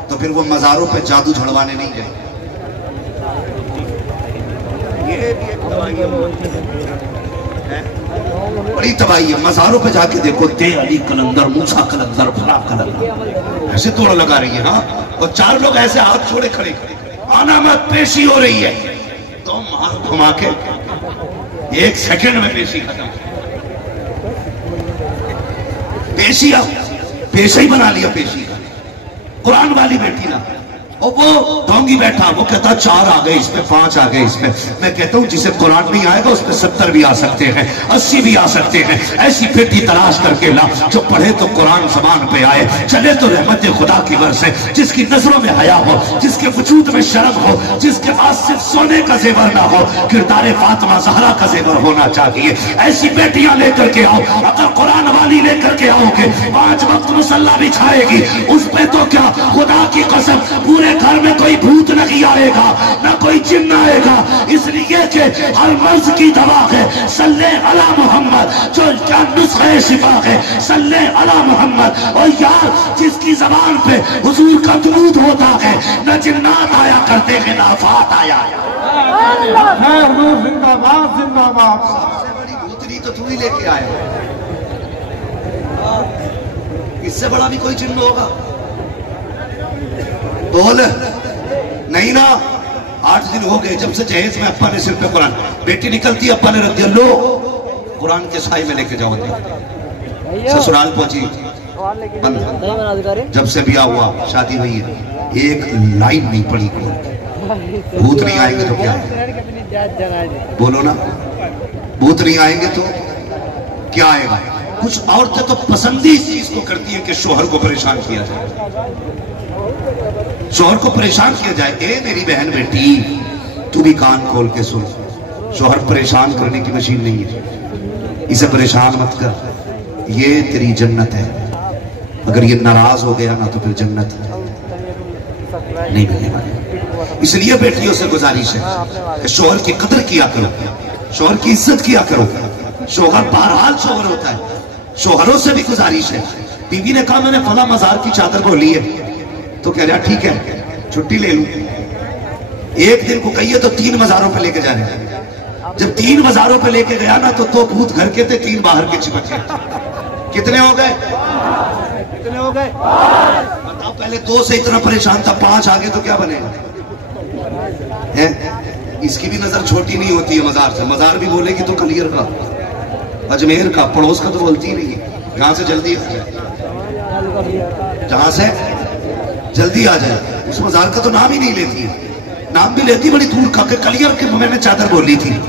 तो फिर वो मजारों पे जादू झड़वाने नहीं जाए। बड़ी तबाही है। मजारों पे जाके देखो, दे अली कलंदर, मूसा कलंदर, फला कलंदर, ऐसे तोड़ लगा रही है। हाँ, और 4 लोग ऐसे हाथ छोड़े खड़े, आना मत, पेशी हो रही है, तो मार घुमा के 1 सेकंड में पेशी खत्म। पेशी पेशा ही बना लिया पेशी का। कुरान वाली बेटी ना, और वो ढोंगी बैठा, वो कहता 4 आ गए इसमें, 5 आ गए इसमें। मैं कहता हूं जिसे कुरान नहीं आएगा उसमें 70 भी आ सकते हैं, 80 भी आ सकते हैं। ऐसी बेटी तलाश करके ला जो पढ़े तो कुरान ज़बान पे आए, चले तो रहमत खुदा की बरसे, जिसकी नजरों में हया हो, जिसके वजूद में शर्म हो, जिसके पास सिर्फ सोने का जेवर ना हो, किरदार फातिमा ज़हरा का जेवर होना चाहिए। ऐसी बेटियां लेकर के आओ। अगर कुरान वाली लेकर के आओगे, 5 वक्त मुसल्ला बिछाएगी, उस पे तो क्या, खुदा की कसम पूरे घर में कोई भूत नहीं आएगा, ना कोई जिन्न आएगा। इसलिए कि हर मर्ज की दवा है सल्ले अला मोहम्मद, जो क्या नुस्खे शिफा है सल्ले अला मोहम्मद। और यार, जिसकी जबान पे हुजूर का दुरूद होता है, न जिन्नात आया करते हैं ना आफात आया। जिंदाबाद जिंदाबाद। सबसे बड़ी भूतनी तो तू ही लेके आया, इससे बड़ा भी कोई जिन्न होगा? बोल नहीं ना। 8 दिन हो गए जब से जहेज में अप्पा ने सिर पे कुरान, बेटी निकलती अप्पा ने रख दिया, लो कुरान के साए में लेके जाओ। ससुराल पहुंची, बंद। जब से ब्याह हुआ, शादी हुई है, एक लाइन नहीं पड़ी कोई। भूत नहीं आएंगे तो क्या है? बोलो ना, भूत नहीं आएंगे तो क्या आएगा? कुछ औरतें तो पसंद ही इस चीज को करती है कि शोहर को परेशान किया जाए, शोहर को परेशान किया जाए। ए मेरी बहन बेटी, तू भी कान खोल के सुन, शोहर परेशान करने की मशीन नहीं है, इसे परेशान मत कर, ये तेरी जन्नत है। अगर ये नाराज हो गया ना तो फिर जन्नत नहीं मिलने वाली। इसलिए बेटियों से गुजारिश है कि शोहर की कदर किया करो, शोहर की इज्जत किया करो। शोहर बहरहाल शोहर होता है। शोहरों से भी गुजारिश है, बीवी ने कहा मैंने फला मजार की चादर बोली है, तो कह रहा ठीक है छुट्टी ले लूं। एक दिन को कहिए तो 3 मजारों पे लेके जाने। जब 3 मजारों पे लेके गया ना तो 2 भूत घर के थे, 3 बाहर के चिपके। कितने हो गए? कितने हो गए? बताओ, पहले 2 से इतना परेशान था, 5 आ गए तो क्या बनेगा? इसकी भी नजर छोटी नहीं होती है मजार से। मजार भी बोलेगी तो कलियर का, अजमेर का, पड़ोस का तो बोलती नहीं है। यहां से जल्दी आ जाए, जहां से जल्दी आ जाए, उस मजार का तो नाम ही नहीं लेती है। नाम भी लेती बड़ी दूर का, कलियर के मैंने चादर बोली थी।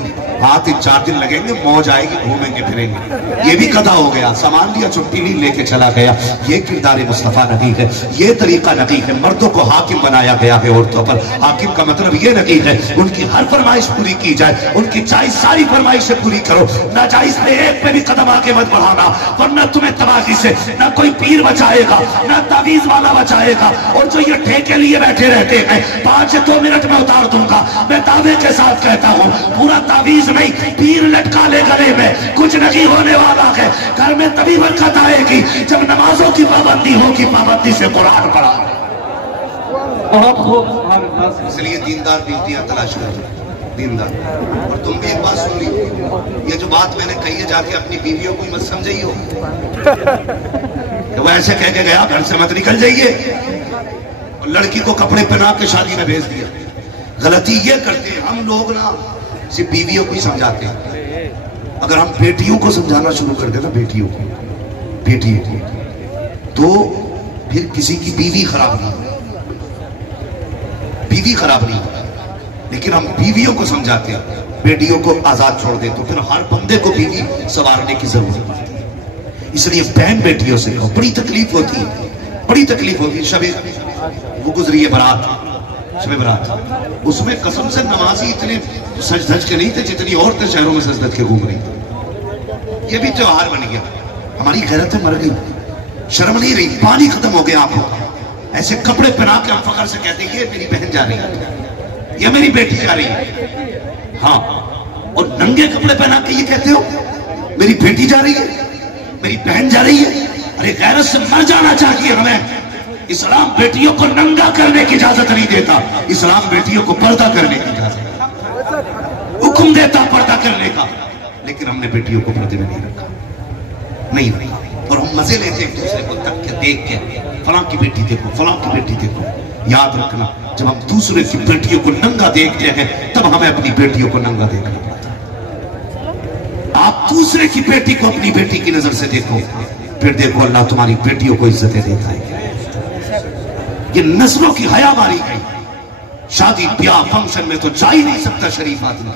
हाँ 3-4 दिन लगेंगे, मौज आएगी, घूमेंगे फिरेंगे। ये भी कदा हो गया, सामान लिया, छुट्टी नहीं, लेके चला गया। ये किरदार मुस्तफा नबी है, ये तरीका नबी है। मर्दों को हाकिम बनाया गया है औरतों पर। हाकिम का मतलब ये नबी है, उनकी हर फरमाइश पूरी की जाए, उनकी जायज सारी फरमाइशें पूरी करो, नाजायज में एक पे भी कदम आगे मत बढ़ाना, वरना तुम्हें तबाही से ना कोई पीर बचाएगा, ना तावीज वाला बचाएगा। और जो ये ठेके लिए बैठे रहते हैं, 5 से 2 मिनट में उतार दूंगा, मैं दावे के साथ कहता हूँ, पूरा तावीज नहीं, पीर लटका ले गले में, कुछ नहीं होने वाला है। घर में तभी बरकत आएगी जब नमाजों की पाबंदी होगी, पाबंदी से कुरान पढ़ा। इसलिए दीनदार बीतियां तलाश करो, दीनदार। और तुम भी एक बात सुन ली, ये जो बात मैंने कही है, जाके अपनी बीवियों को मत समझाइयो तो वो ऐसे कह के गया घर से मत निकल जाइए, और लड़की को कपड़े पहना के शादी में भेज दिया। गलती ये करते हैं हम लोग ना, सिर्फ बीवियों को ही समझाते हैं। अगर हम बेटियों को समझाना शुरू कर देना, बेटियों को, बेटी तो फिर किसी की बीवी खराब नहीं होगी, बीवी खराब नहीं होगी। लेकिन हम बीवियों को समझाते हैं, बेटियों को आजाद छोड़ दे, तो फिर हर बंदे को बीवी संवारने की जरूरत पड़ती है। इसलिए बहन बेटियों से कहो, बड़ी तकलीफ होती है, बड़ी तकलीफ होती है। शबे वो गुजरी है बारात, शबे बारात, उसमें कसम से नमाजी इतने सज धज के नहीं थे जितनी औरतें शहरों में सज धज के घूम रही थी। ये भी त्योहार बन गया, हमारी गैरतें मर गई, शर्म नहीं रही, पानी खत्म हो गया आंखों का। ऐसे कपड़े पहना के हम फखर से कहते हैं ये मेरी बहन जा रही है, ये मेरी बेटी जा रही है। हाँ, और नंगे कपड़े पहना के ये कहते हो मेरी बेटी जा रही है, मेरी बहन जा रही है। अरे गैरत से मर जाना चाहिए हमें। इस्लाम बेटियों को नंगा करने की इजाजत नहीं देता, इस्लाम बेटियों को पर्दा करने की इजाजत, हुक्म देता पर्दा करने का। लेकिन हमने बेटियों को पर्दे में नहीं रखा, नहीं रखा। और हम मजे लेते एक दूसरे को तक के देख के, फलां की बेटी देखो, फलां की बेटी देखो। याद रखना, जब हम दूसरे की बेटियों को नंगा देखते हैं, तब हमें अपनी बेटियों को नंगा देखना पड़ता है। आप दूसरे की बेटी को अपनी बेटी की नजर से देखो, फिर देखो अल्लाह तुम्हारी बेटियों को इज्जतें देता है। ये नस्लों की हया मारी गई। शादी ब्याह फंक्शन में तो जा ही नहीं सकता शरीफ आदमी,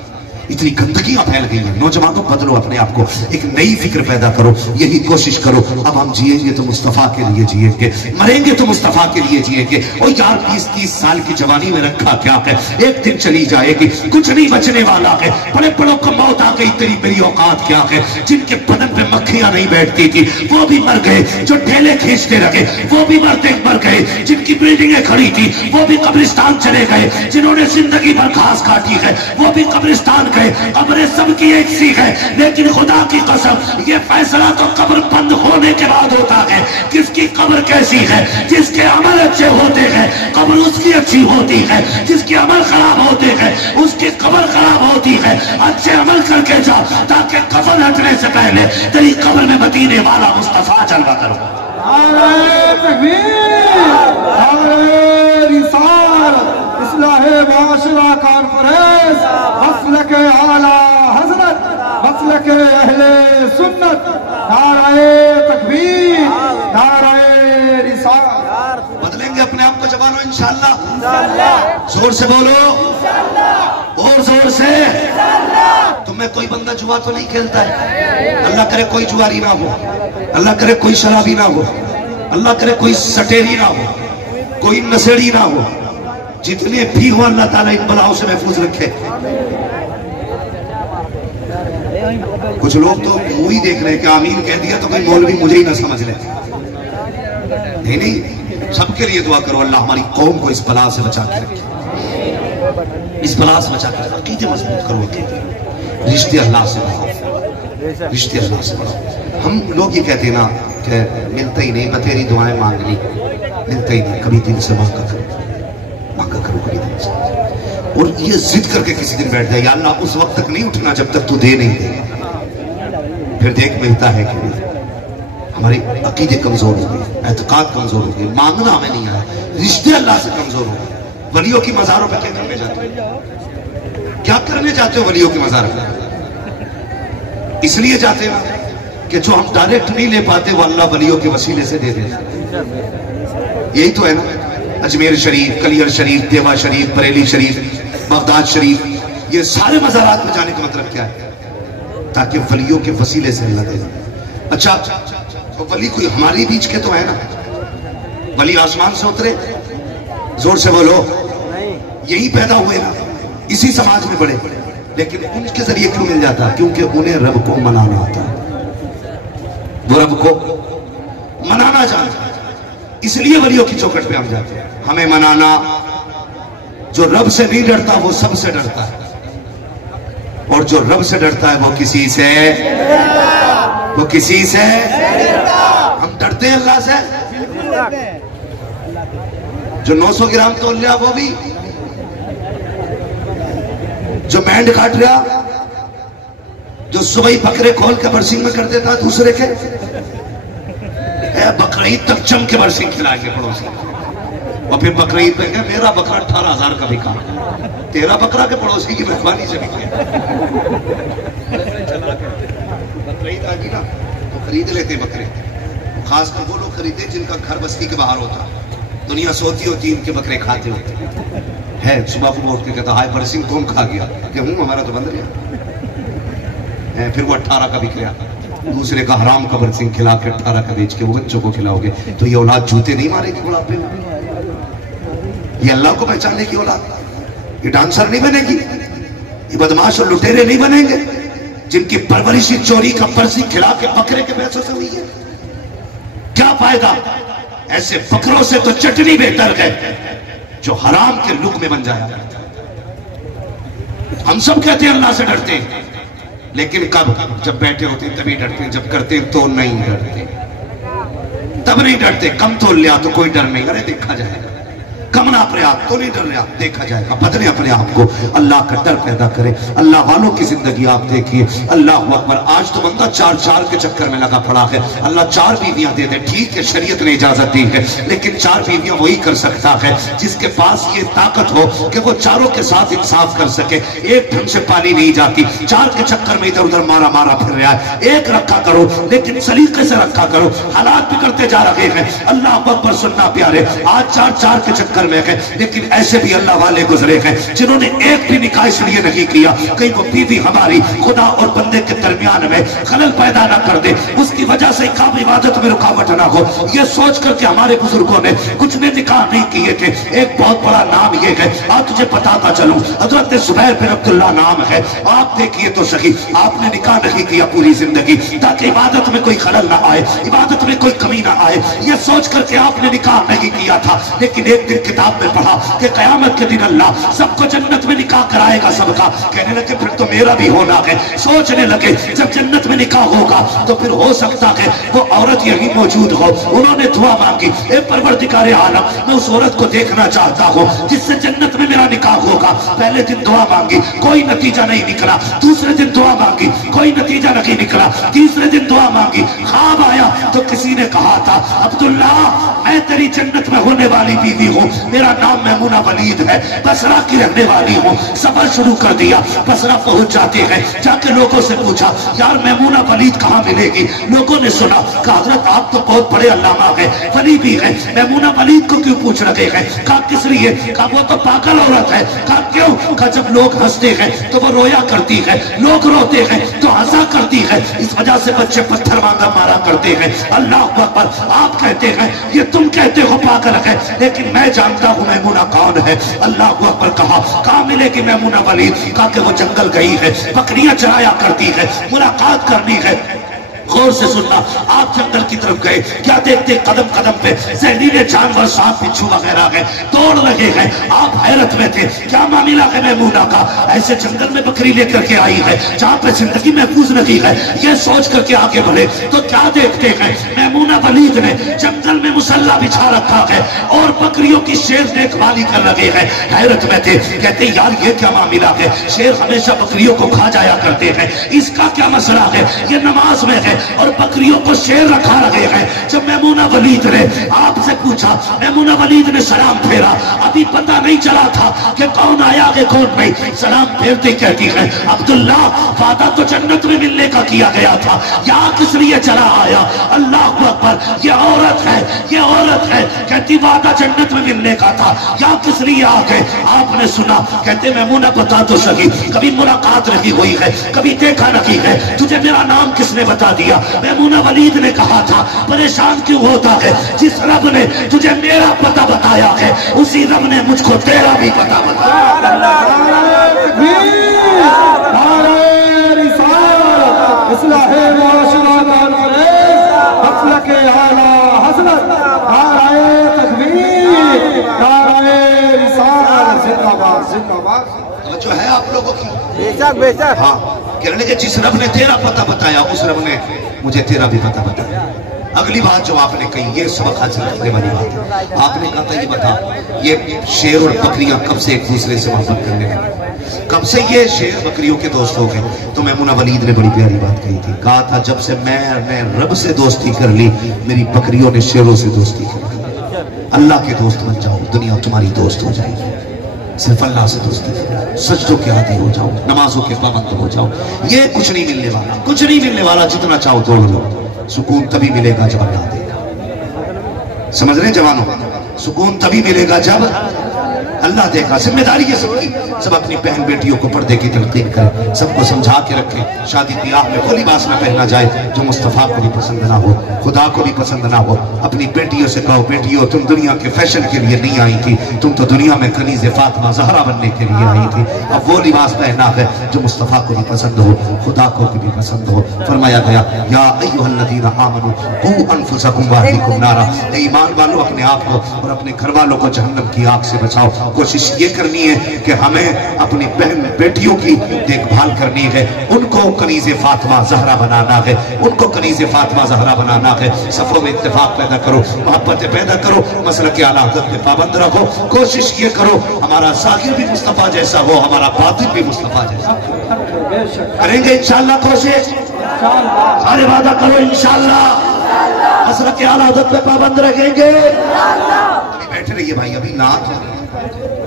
इतनी गंदगियां फैल गई हैं। नौजवानों बदलो अपने आप को, एक नई फिक्र पैदा करो, यही कोशिश करो। अब हम जिएंगे तो मुस्तफा के लिए जिएंगे, मरेंगे तो मुस्तफा के लिए जिएंगे। और यार 20-30 साल की जवानी में रखा क्या है, एक दिन चली जाएगी, कुछ नहीं बचने वाला है। बड़े बड़ों को मौत आ गई, तेरी मेरी औकात क्या है। जिनके बदन पे मक्खियां नहीं बैठती थी वो भी मर गए, जो ढेले खींचते रहे वो भी मर गए, जिनकी बिल्डिंगें खड़ी थी वो भी कब्रिस्तान चले गए, जिन्होंने जिंदगी भर घास काटी है वो भी कब्रिस्तान गए। कब्रें सबकी एक सी है, लेकिन खुदा की कसम ये फैसला तो कब्र बंद होने के बाद होता है किसकी कब्र कैसी है। जिसके अमल अच्छे होते हैं कब्र उसकी अच्छी होती है, जिसके अमल खराब होते हैं उसकी कब्र खराब होती है। अच्छे अमल करके जा ताकि कब्र हटने से पहले तेरी कब्र में मदीने वाला मुस्तफा जलवा करो। माशरा कॉन्फ्रेंस मसलक आला हजरत मसलक अहले सुन्नत, नाराए तकबीर, नारा जोर से बोलो, और जोर से। तुम्हें कोई बंदा जुआ तो नहीं खेलता है? अल्लाह करे कोई जुआरी ना हो, अल्लाह करे कोई शराबी ना हो, अल्लाह करे कोई सटेरी ना हो, कोई नशेड़ी ना हो। जितने भी हो अल्लाह ताला इन बलाओं से महफूज रखे। कुछ लोग तो मूवी देख रहे हैं कि आमीन कह दिया तो कोई मौलवी मुझे ही ना समझ ले। नहीं नहीं, सबके लिए दुआ करो, अल्लाह हमारी कौम को इस बला से बचा के रखे, इस बला से बचा के अकीदे मजबूत करो, अकीदे, रिश्ते अल्लाह से बढ़ाओ, रिश्ते अल्लाह से बढ़ाओ। हम लोग ये कहते हैं ना कि मिलता ही नहीं, बतेरी दुआएं मांग ली, मिलता ही नहीं। कभी दिल से मांगा करो कभी दिल से। और ये जिद करके किसी दिन बैठ जाए, या अल्लाह उस वक्त तक नहीं उठना जब तक तू दे नहीं दे। फिर देख मिलता है कि हमारे अकीदे कमजोर हो गए, एतकाद कमजोर हो गए, मांगना हमें नहीं आया, रिश्ते अल्लाह से कमजोर हो गए। वलियों की मज़ारों पर क्या करने जाते हो? क्या करने जाते हो वलियों की मज़ार पर? इसलिए जाते हो कि जो हम डायरेक्ट नहीं ले पाते वो अल्लाह वलियों के वसीले से दे देते। यही तो है ना, अजमेर शरीफ, कलियर शरीफ, देवा शरीफ, बरेली शरीफ, बगदाद शरीफ, ये सारे मज़ारात में जाने का मतलब क्या है? ताकि वलियों के वसीले से अल्लाह दे। अच्छा, तो वली कोई हमारे बीच के तो है ना? वली आसमान से उतरे? जोर से बोलो। यही पैदा हुए ना, इसी समाज में बड़े, लेकिन उनके जरिए क्यों मिल जाता? क्योंकि उन्हें रब को मनाना आता है, वो रब को मनाना जानते हैं, इसलिए वलियों की चौखट पे हम जाते हैं। हमें मनाना, जो रब से नहीं डरता वो सबसे डरता है, और जो रब से डरता है वो किसी से हम डरते हैं अल्लाह से। जो 900 ग्राम तोल लिया वो भी, जो बैंड काट रहा, जो सुबह बकरे खोल के बरसिंग में कर देता दूसरे के, बकरीद तक जम के बरसिंग खिलाएंगे पड़ोसी, और फिर बकरीद में मेरा बकरा 18,000 का बिका, तेरा बकरा के पड़ोसी की मेहरबानी से बिके। बकरीद आ गई ना तो खरीद लेते बकरे, खासकर वो लोग खरीदे जिनका घर बस्ती के बाहर होता, दुनिया सोती होती इनके बकरे खाते होते है। सुबह को उठ के कहता हाय बरसिंग कौन खा गया? हूँ, हमारा तो बंद रहा। फिर वो 18 का बिक रहा, दूसरे का हराम का बरसिंग खिला के 18 का बेच के वो बच्चों को खिलाओगे तो ये औलाद जूते नहीं मारेगी बुढ़ापे में? ये अल्लाह को पहचानने की औलाद, ये डांसर नहीं बनेगी, ये बदमाश और लुटेरे नहीं बनेंगे जिनकी परवरिश चोरी का बरसी खिला के बकरे के पैसों से हुई है। क्या फायदा? ऐसे बकरों से तो चटनी बेहतर है जो हराम के लुक में बन जाया। हम सब कहते हैं अल्लाह से डरते हैं, लेकिन कब? जब बैठे होते हैं तभी डरते हैं, जब करते हैं तो नहीं डरते, तब नहीं डरते। कम तोल लिया तो कोई डर नहीं, अरे देखा जाएगा, कम ना अपने आप तो नहीं डर रहा, देखा जाएगा। बदले अपने आप को, अल्लाह का डर पैदा करे। अल्लाह वालों की जिंदगी आप देखिए, अल्लाह अकबर। आज तो बंदा 4 के चक्कर में लगा पड़ा है। अल्लाह 4 बीवियां दे दे, ठीक है, शरीयत ने इजाजत दी है, लेकिन 4 बीवियां वही कर सकता है जिसके पास ये ताकत हो कि वो चारों के साथ इंसाफ कर सके। एक ढंग से पाली नहीं जाती, 4 के चक्कर में इधर उधर मारा फिर रहा है। एक रखा करो, लेकिन सलीके से रखा करो। हालात बिगड़ते जा रहे हैं, अल्लाह अकबर। सुनना प्यारे, आज 4 के चक्कर में है, लेकिन ऐसे भी अल्लाह वाले गुजरे हैं जिन्होंने एक भी निकाह इसलिए नहीं किया कहीं वो बीवी हमारी खुदा और बंदे के दरमियान में खलल पैदा ना कर दे, उसकी वजह से काम इबादत में रुकावट ना हो। ये सोच करके हमारे बुजुर्गों ने कुछ ने निकाह नहीं किए थे। एक बहुत बड़ा नाम ये है, आज तुझे बताता चलूं, हजरत जुबैर बिन अब्दुल्लाह नाम है। आप देखिए तो सही, आपने निकाह नहीं किया पूरी जिंदगी ताकि इबादत में कोई खलल ना आए, इबादत में कोई कमी ना आए। ये सोच करके आपने निकाह नहीं किया था, लेकिन एक दिन किताब में पढ़ा कि कयामत के दिन अल्लाह सबको जन्नत में निकाह कराएगा सबका। कहने लगे फिर तो मेरा भी होना है। सोचने लगे जब जन्नत में निकाह होगा तो फिर हो सकता है वो औरत यही मौजूद हो। उन्होंने दुआ मांगी, ए परवरदिगारे आलम, मैं उस औरत को देखना चाहता हूँ जिससे जन्नत में मेरा निकाह होगा। पहले दिन दुआ मांगी, कोई नतीजा नहीं निकला। दूसरे दिन दुआ मांगी, कोई नतीजा नहीं निकला। तीसरे दिन दुआ मांगी, ख्वाब आया तो किसी ने कहा था अब्दुल्ला मैं तेरी जन्नत में होने वाली बीवी हूँ, मेरा नाम मैमूना वलीद है, बसरा की रहने वाली हूँ। सफर शुरू कर दिया, बसरा पहुंच जाते हैं, जाके लोगों से पूछा यार मैमूना वलीद कहाँ मिलेगी। लोगों ने सुना, कहा हजरत आप तो बहुत बड़े अल्लामा है, वली भी है, मैमूना वलीद को क्यों पूछ रहे हैं। कहा किस लिए। कहा वो तो पागल औरत है। कहा क्यों। कहा जब लोग हंसते हैं तो वो रोया करती है, लोग रोते हैं तो हंसा करती है, इस वजह से बच्चे पत्थर मारा करते हैं। अल्लाह अकबर। आप कहते हैं, ये तुम कहते हो पागल है, लेकिन मैं जानता हूं मैमूना कौन है। अल्लाह अकबर। कहा कहां मिलेगी मैमूना वलीद। कहा कि वो जंगल गई है, बकरियां चराया करती है, मुलाकात करनी है। गौर से सुनना, आप जंगल की तरफ गए, क्या देखते कदम कदम पे जहरीले जानवर, सांप बिच्छू वगैरह है, दौड़ रहे हैं। आप हैरत में थे, क्या मामला है मैमूना का, ऐसे जंगल में बकरी लेकर के आई है जहां पे जिंदगी महफूज नहीं है। ये सोच करके आगे बढ़े तो क्या देखते हैं, मैमूना वलीद ने जंगल में मुसल्ला बिछा रखा है और बकरियों की शेर देखभाली कर रहे हैं। हैरत में थे, कहते यार ये क्या मामला है, शेर हमेशा बकरियों को खा जाया करते हैं, इसका क्या मसला है। ये नमाज में है और बकरियों को शेर रखा रहे हैं। जब मैमूना वलीद ने आपसे पूछा, मैमूना वलीद ने सलाम फेरा, अभी पता नहीं चला था कि कौन आया है कौन नहीं। सलाम फेरते कहती है अब्दुल्ला, वादा तो जन्नत में मिलने का किया गया था, यहाँ किस लिए चला आया। अल्लाह अकबर। ये औरत है, ये औरत है, कहती वादा जन्नत में मिलने का था, यहाँ किस लिए आ गए। आपने सुना, कहते मैमूना बता तो सही, कभी मुलाकात नहीं हुई है, कभी देखा नहीं है, तुझे मेरा नाम किसने बता दिया। मैमूना वलीद ने कहा था परेशान क्यों होता है, जिस रब ने तुझे मेरा पता बताया है उसी रब ने मुझको तेरा भी पता बताया। जो है आप लोगों की बेशक बेशक। हाँ, कहने लगे जिस रब ने तेरा पता बताया उस रब ने मुझे तेरा भी पता बताया। अगली बात जो आपने कही, ये सबक हासिल करने वाली बात है। आपने कहा था ये बता, ये शेर और बकरियां कब से एक दूसरे से मोहब्बत करने लगे, कब से ये शेर बकरियों के दोस्त हो गए। तो मैमूना वलीद ने बड़ी प्यारी बात कही थी, कहा था जब से मैंने रब से दोस्ती कर ली, मेरी बकरियों ने शेरों से दोस्ती कर ली। अल्लाह के दोस्त बन जाओ, दुनिया तुम्हारी दोस्त हो जाएगी। सिर्फ अल्लाह से दोस्ती करो, सजदों के आदी हो जाओ, नमाजों के पाबंद हो जाओ। ये कुछ नहीं मिलने वाला, कुछ नहीं मिलने वाला, जितना चाहो तोड़ लो। सुकून तभी मिलेगा जब अल्लाह देगा। समझ रहे जवानों, सुकून तभी मिलेगा जब अल्लाह देगा। जिम्मेदारी है सबकी, सब अपनी बहन बेटियों को पर्दे की तलकीन करें, सबको समझा के रखें। शादी ब्याह में वो लिबास न पहना जाए जो मुस्तफा को भी पसंद ना हो, खुदा को भी पसंद ना हो। अपनी बेटियों से कहो, बेटियों तुम दुनिया के फैशन के लिए नहीं आई थी, तुम तो दुनिया में कनीज़े फातिमा ज़हरा बनने के लिए आई थी। अब वो लिबास पहना है जो मुस्तफा को भी पसंद हो, खुदा को भी पसंद हो। फरमाया गया या अय्युहल्लज़ीना आमनू कू अनफुसकुम व अहलीकुम नारा, ईमान वालों अपने आप को और अपने घर वालों को जहन्नम की आग से बचाओ। कोशिश ये करनी है कि हमें अपनी बहन बेटियों की देखभाल करनी है, उनको कनीज़े फातिमा ज़हरा बनाना है, उनको कनीज़े फातिमा ज़हरा बनाना है। सफ़ों में इत्तेफाक पैदा करो, मोहब्बत पैदा करो, मसलक आला हज़रत पे पाबंद रखो। कोशिश ये करो हमारा ज़ाहिर भी मुस्तफ़ा जैसा हो, हमारा बातिन भी मुस्तफ़ा जैसा। करेंगे इंशाअल्लाह कोशिश, सारे वादा करो इंशाअल्लाह, मसलक आला हज़रत पे पाबंद रखेंगे। बैठे रहिए भाई, अभी नात है,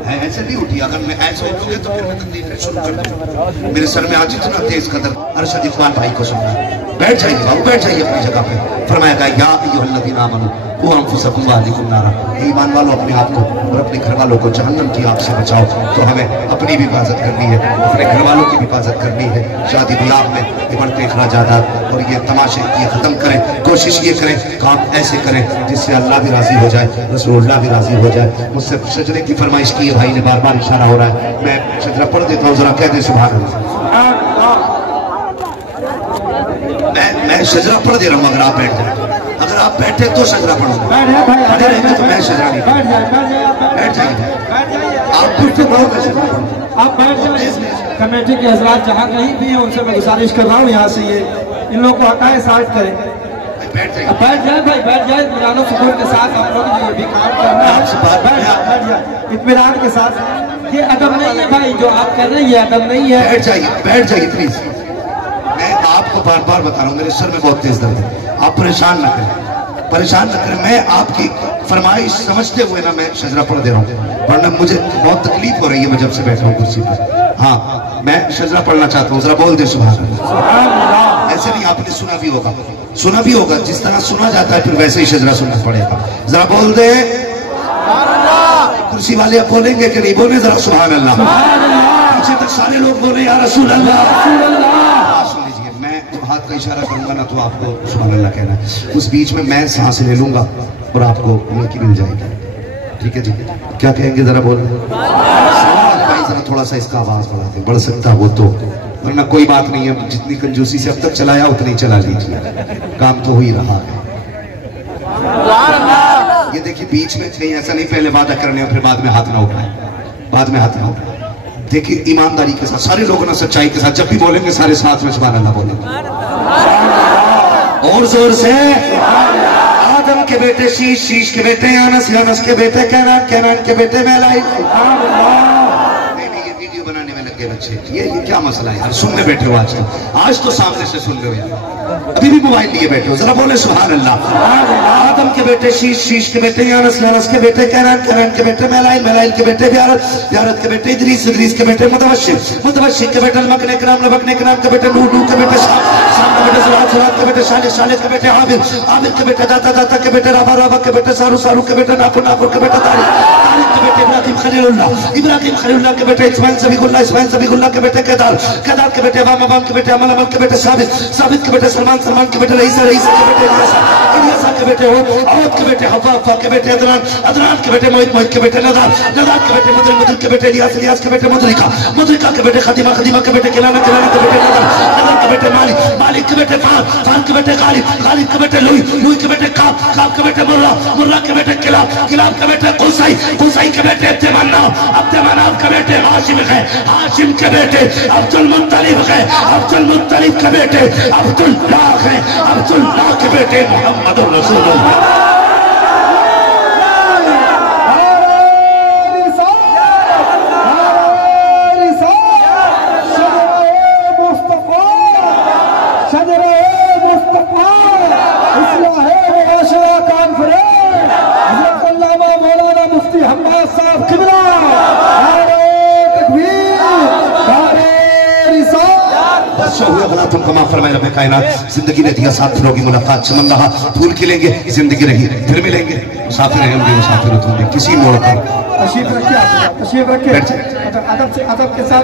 ऐसे नहीं उठी। अगर मैं ऐसे उठोगे तो फिर मैं तकलीफें शुरू कर दूंगा। मेरे सर में आज इतना तेज कदर। अरशद इकबाल भाई को सुनना, बैठ जाइए बाबू, बैठ जाइए अपनी जगह पे। फरमाया या अय्युहल्लज़ीना आमनू कू अनफुसकुम व अहलीकुम नारा, ईमान वालों अपने आप को और अपने घर वालों को जहन्नम की आग से बचाओ। तो हमें अपनी भी हिफाजत करनी है, अपने घर वालों की भी हिफाजत करनी है। शादी ब्याह में ये बढ़ते अखराजात और ये तमाशे ये खत्म करें। कोशिश ये करें, काम ऐसे करें जिससे अल्लाह भी राजी हो जाए, रसूलुल्लाह भी राजी हो जाए। मुझसे शजरे की फरमाइश की है भाई ने, बार बार इशारा हो रहा है, मैं शजरा पढ़ देता हूँ, जरा कह दे सुभान अल्लाह। मैं शजरा पढ़ दे रहा हूँ, अगर आप बैठ जाए, अगर आप बैठे तो शजरा पढ़ूंगा, खड़े रहेंगे तो मैं शजरा नहीं पढ़ूंगा। बैठ जाइए, आप फिर आप बैठ जाइए। कमेटी के हजरात जहाँ कहीं भी हैं उनसे मैं गुजारिश कर रहा हूँ यहाँ से ये इन लोगों को हटाए, साइड करें। बैठ जाए भाई, बैठ जाए इत्मीनान सुकून के साथ। आप लोग जो भी काम करना है बैठ जाए इत्मीनान के साथ। ये अदब नहीं है भाई जो आप कर रहे हैं, ये अदब नहीं है। बैठ जाइए प्लीज। मैं आपको बार बार बता रहा हूँ, मेरे सर में बहुत तेज दर्द है, आप परेशान ना करें। परेशान न करें। मैं आपकी फरमाइश समझते हुए ना मैं शजरा पढ़ दे रहा हूँ, वरना मुझे बहुत तकलीफ हो रही है मैं जब से बैठा हूँ कुर्सी पर। हाँ, मैं शजरा पढ़ना चाहता हूँ, जरा बोल दे सुभान अल्लाह। ऐसे नहीं, आपने सुना भी होगा, जिस तरह सुना जाता है फिर वैसे ही शजरा सुनना पड़ेगा। जरा बोल दे कुर्सी वाले, अब बोलेंगे कि नहीं बोले? जरा सुभान अल्लाह। पीछे तक सारे लोग बोले या रसूल अल्लाह। सुन लीजिए, मैं जब हाथ का इशारा करूंगा ना तो आपको सुभान अल्लाह कहना है। उस बीच में मैं सांस ले लूंगा और आपको नेकी मिल जाएगी। ठीक है जी, क्या कहेंगे जरा बोल भाई, जरा थोड़ा सा इसका आवाज बढ़ा दे, बढ़ सकता वो तो, वरना कोई बात नहीं है। जितनी कंजूसी से अब तक चलाया उतनी चला लीजिए, काम तो हो ही रहा है। ये देखिए बीच में नहीं, ऐसा नहीं पहले वादा करने और फिर बाद में हाथ ना उठाए, बाद में हाथ ना उठाए। देखिए ईमानदारी के साथ सारे लोग ना, सच्चाई के साथ जब भी बोलेंगे सारे साथ में सुभान अल्लाह बोलेंगे और जोर से। आदम के बेटे शीश, शीश के बेटे अनस, अनस के बेटे कैनान, कैनान के बेटे मैलाई। ये वीडियो बनाने में लगे बच्चे, ये क्या मसला है यार? सुनने बैठे हो आज तो सामने से सुन लो यार, अभी भी मोबाइल लिए बैठे हो, जरा बोले सुभान अल्लाह। आदम के बेटे शीश, शीश के बेटे अनस, अनस के बेटे कैनान, कैनान के बेटे मैलाइल, मैलाइल के बेटे ब्यारत, ब्यारत के बेटे इदरीस, इदरीस के बेटे मुतवश्शिर, मुतवश्शिर के बेटे लमकने कराम, लमकने कराम के बेटे नूह, नूह के बेटे शाम, शाम के बेटे सुरात, सुरात के बेटे शालिक, शालिक के बेटे आबिद, आबिद के बेटे दाता, दाता के बेटे राबा, राबा के बेटे सारू, सारू के बेटे नापुर, नापुर के बेटे तारिक, तारिक के बेटे इब्राहिम खलीलुल्लाह, इब्राहिम खलीलुल्लाह के बेटे इस्माइल सबीगुल्लाह, इस्माइल सबीगुल्लाह के बेटे केदार, केदार के बेटे अबाम, अबाम के बेटे अमल, अमल के बेटे साबित, साबित के बेटे सलमान, सलमान के बेटे रईसा, रईसा के बेटे इलियासा, इलियासा के बेटे औद के बेटे हव्वा, हव्वा के बेटे अदनान, अदनान के बेटे मोहित, मोहित के बेटे नदार, नदार के बेटे मुदर, मुदर के बेटे इलियास, इलियास के बेटे मुदरिका, मुदरिका के बेटे खदीमा, खदीमा के बेटे किलाना, किलाना के बेटे नदर, नदर के बेटे मालिक, मालिक के बेटे फान, फान के बेटे गालिब, गालिब के बेटे लुई, लुई के बेटे काब, काब के बेटे मुर्रा, मुर्रा के बेटे किलाब, किलाब के बेटे कुसाई, कुसाई के बेटे अब्दुमन्नाफ, अब्दुमन्नाफ के बेटे हाशिम है, हाशिम के बेटे अब्दुल मुत्तलिब है, अब्दुल मुत्तलिब के बेटे अब्दुल्लाह है, अब्दुल्लाह के बेटे मोहम्मद रसूलुल्लाह। जिंदगी ने दिया साथ फिरोगी मुलाकात चमन रहा, फूल खिलेंगे जिंदगी रही, फिर मिलेंगे मुसाफिर रहेंगे, मुसाफिर होंगे किसी मोड़ पर। तशरीफ रखिए, तशरीफ रखिए, अदब के साथ।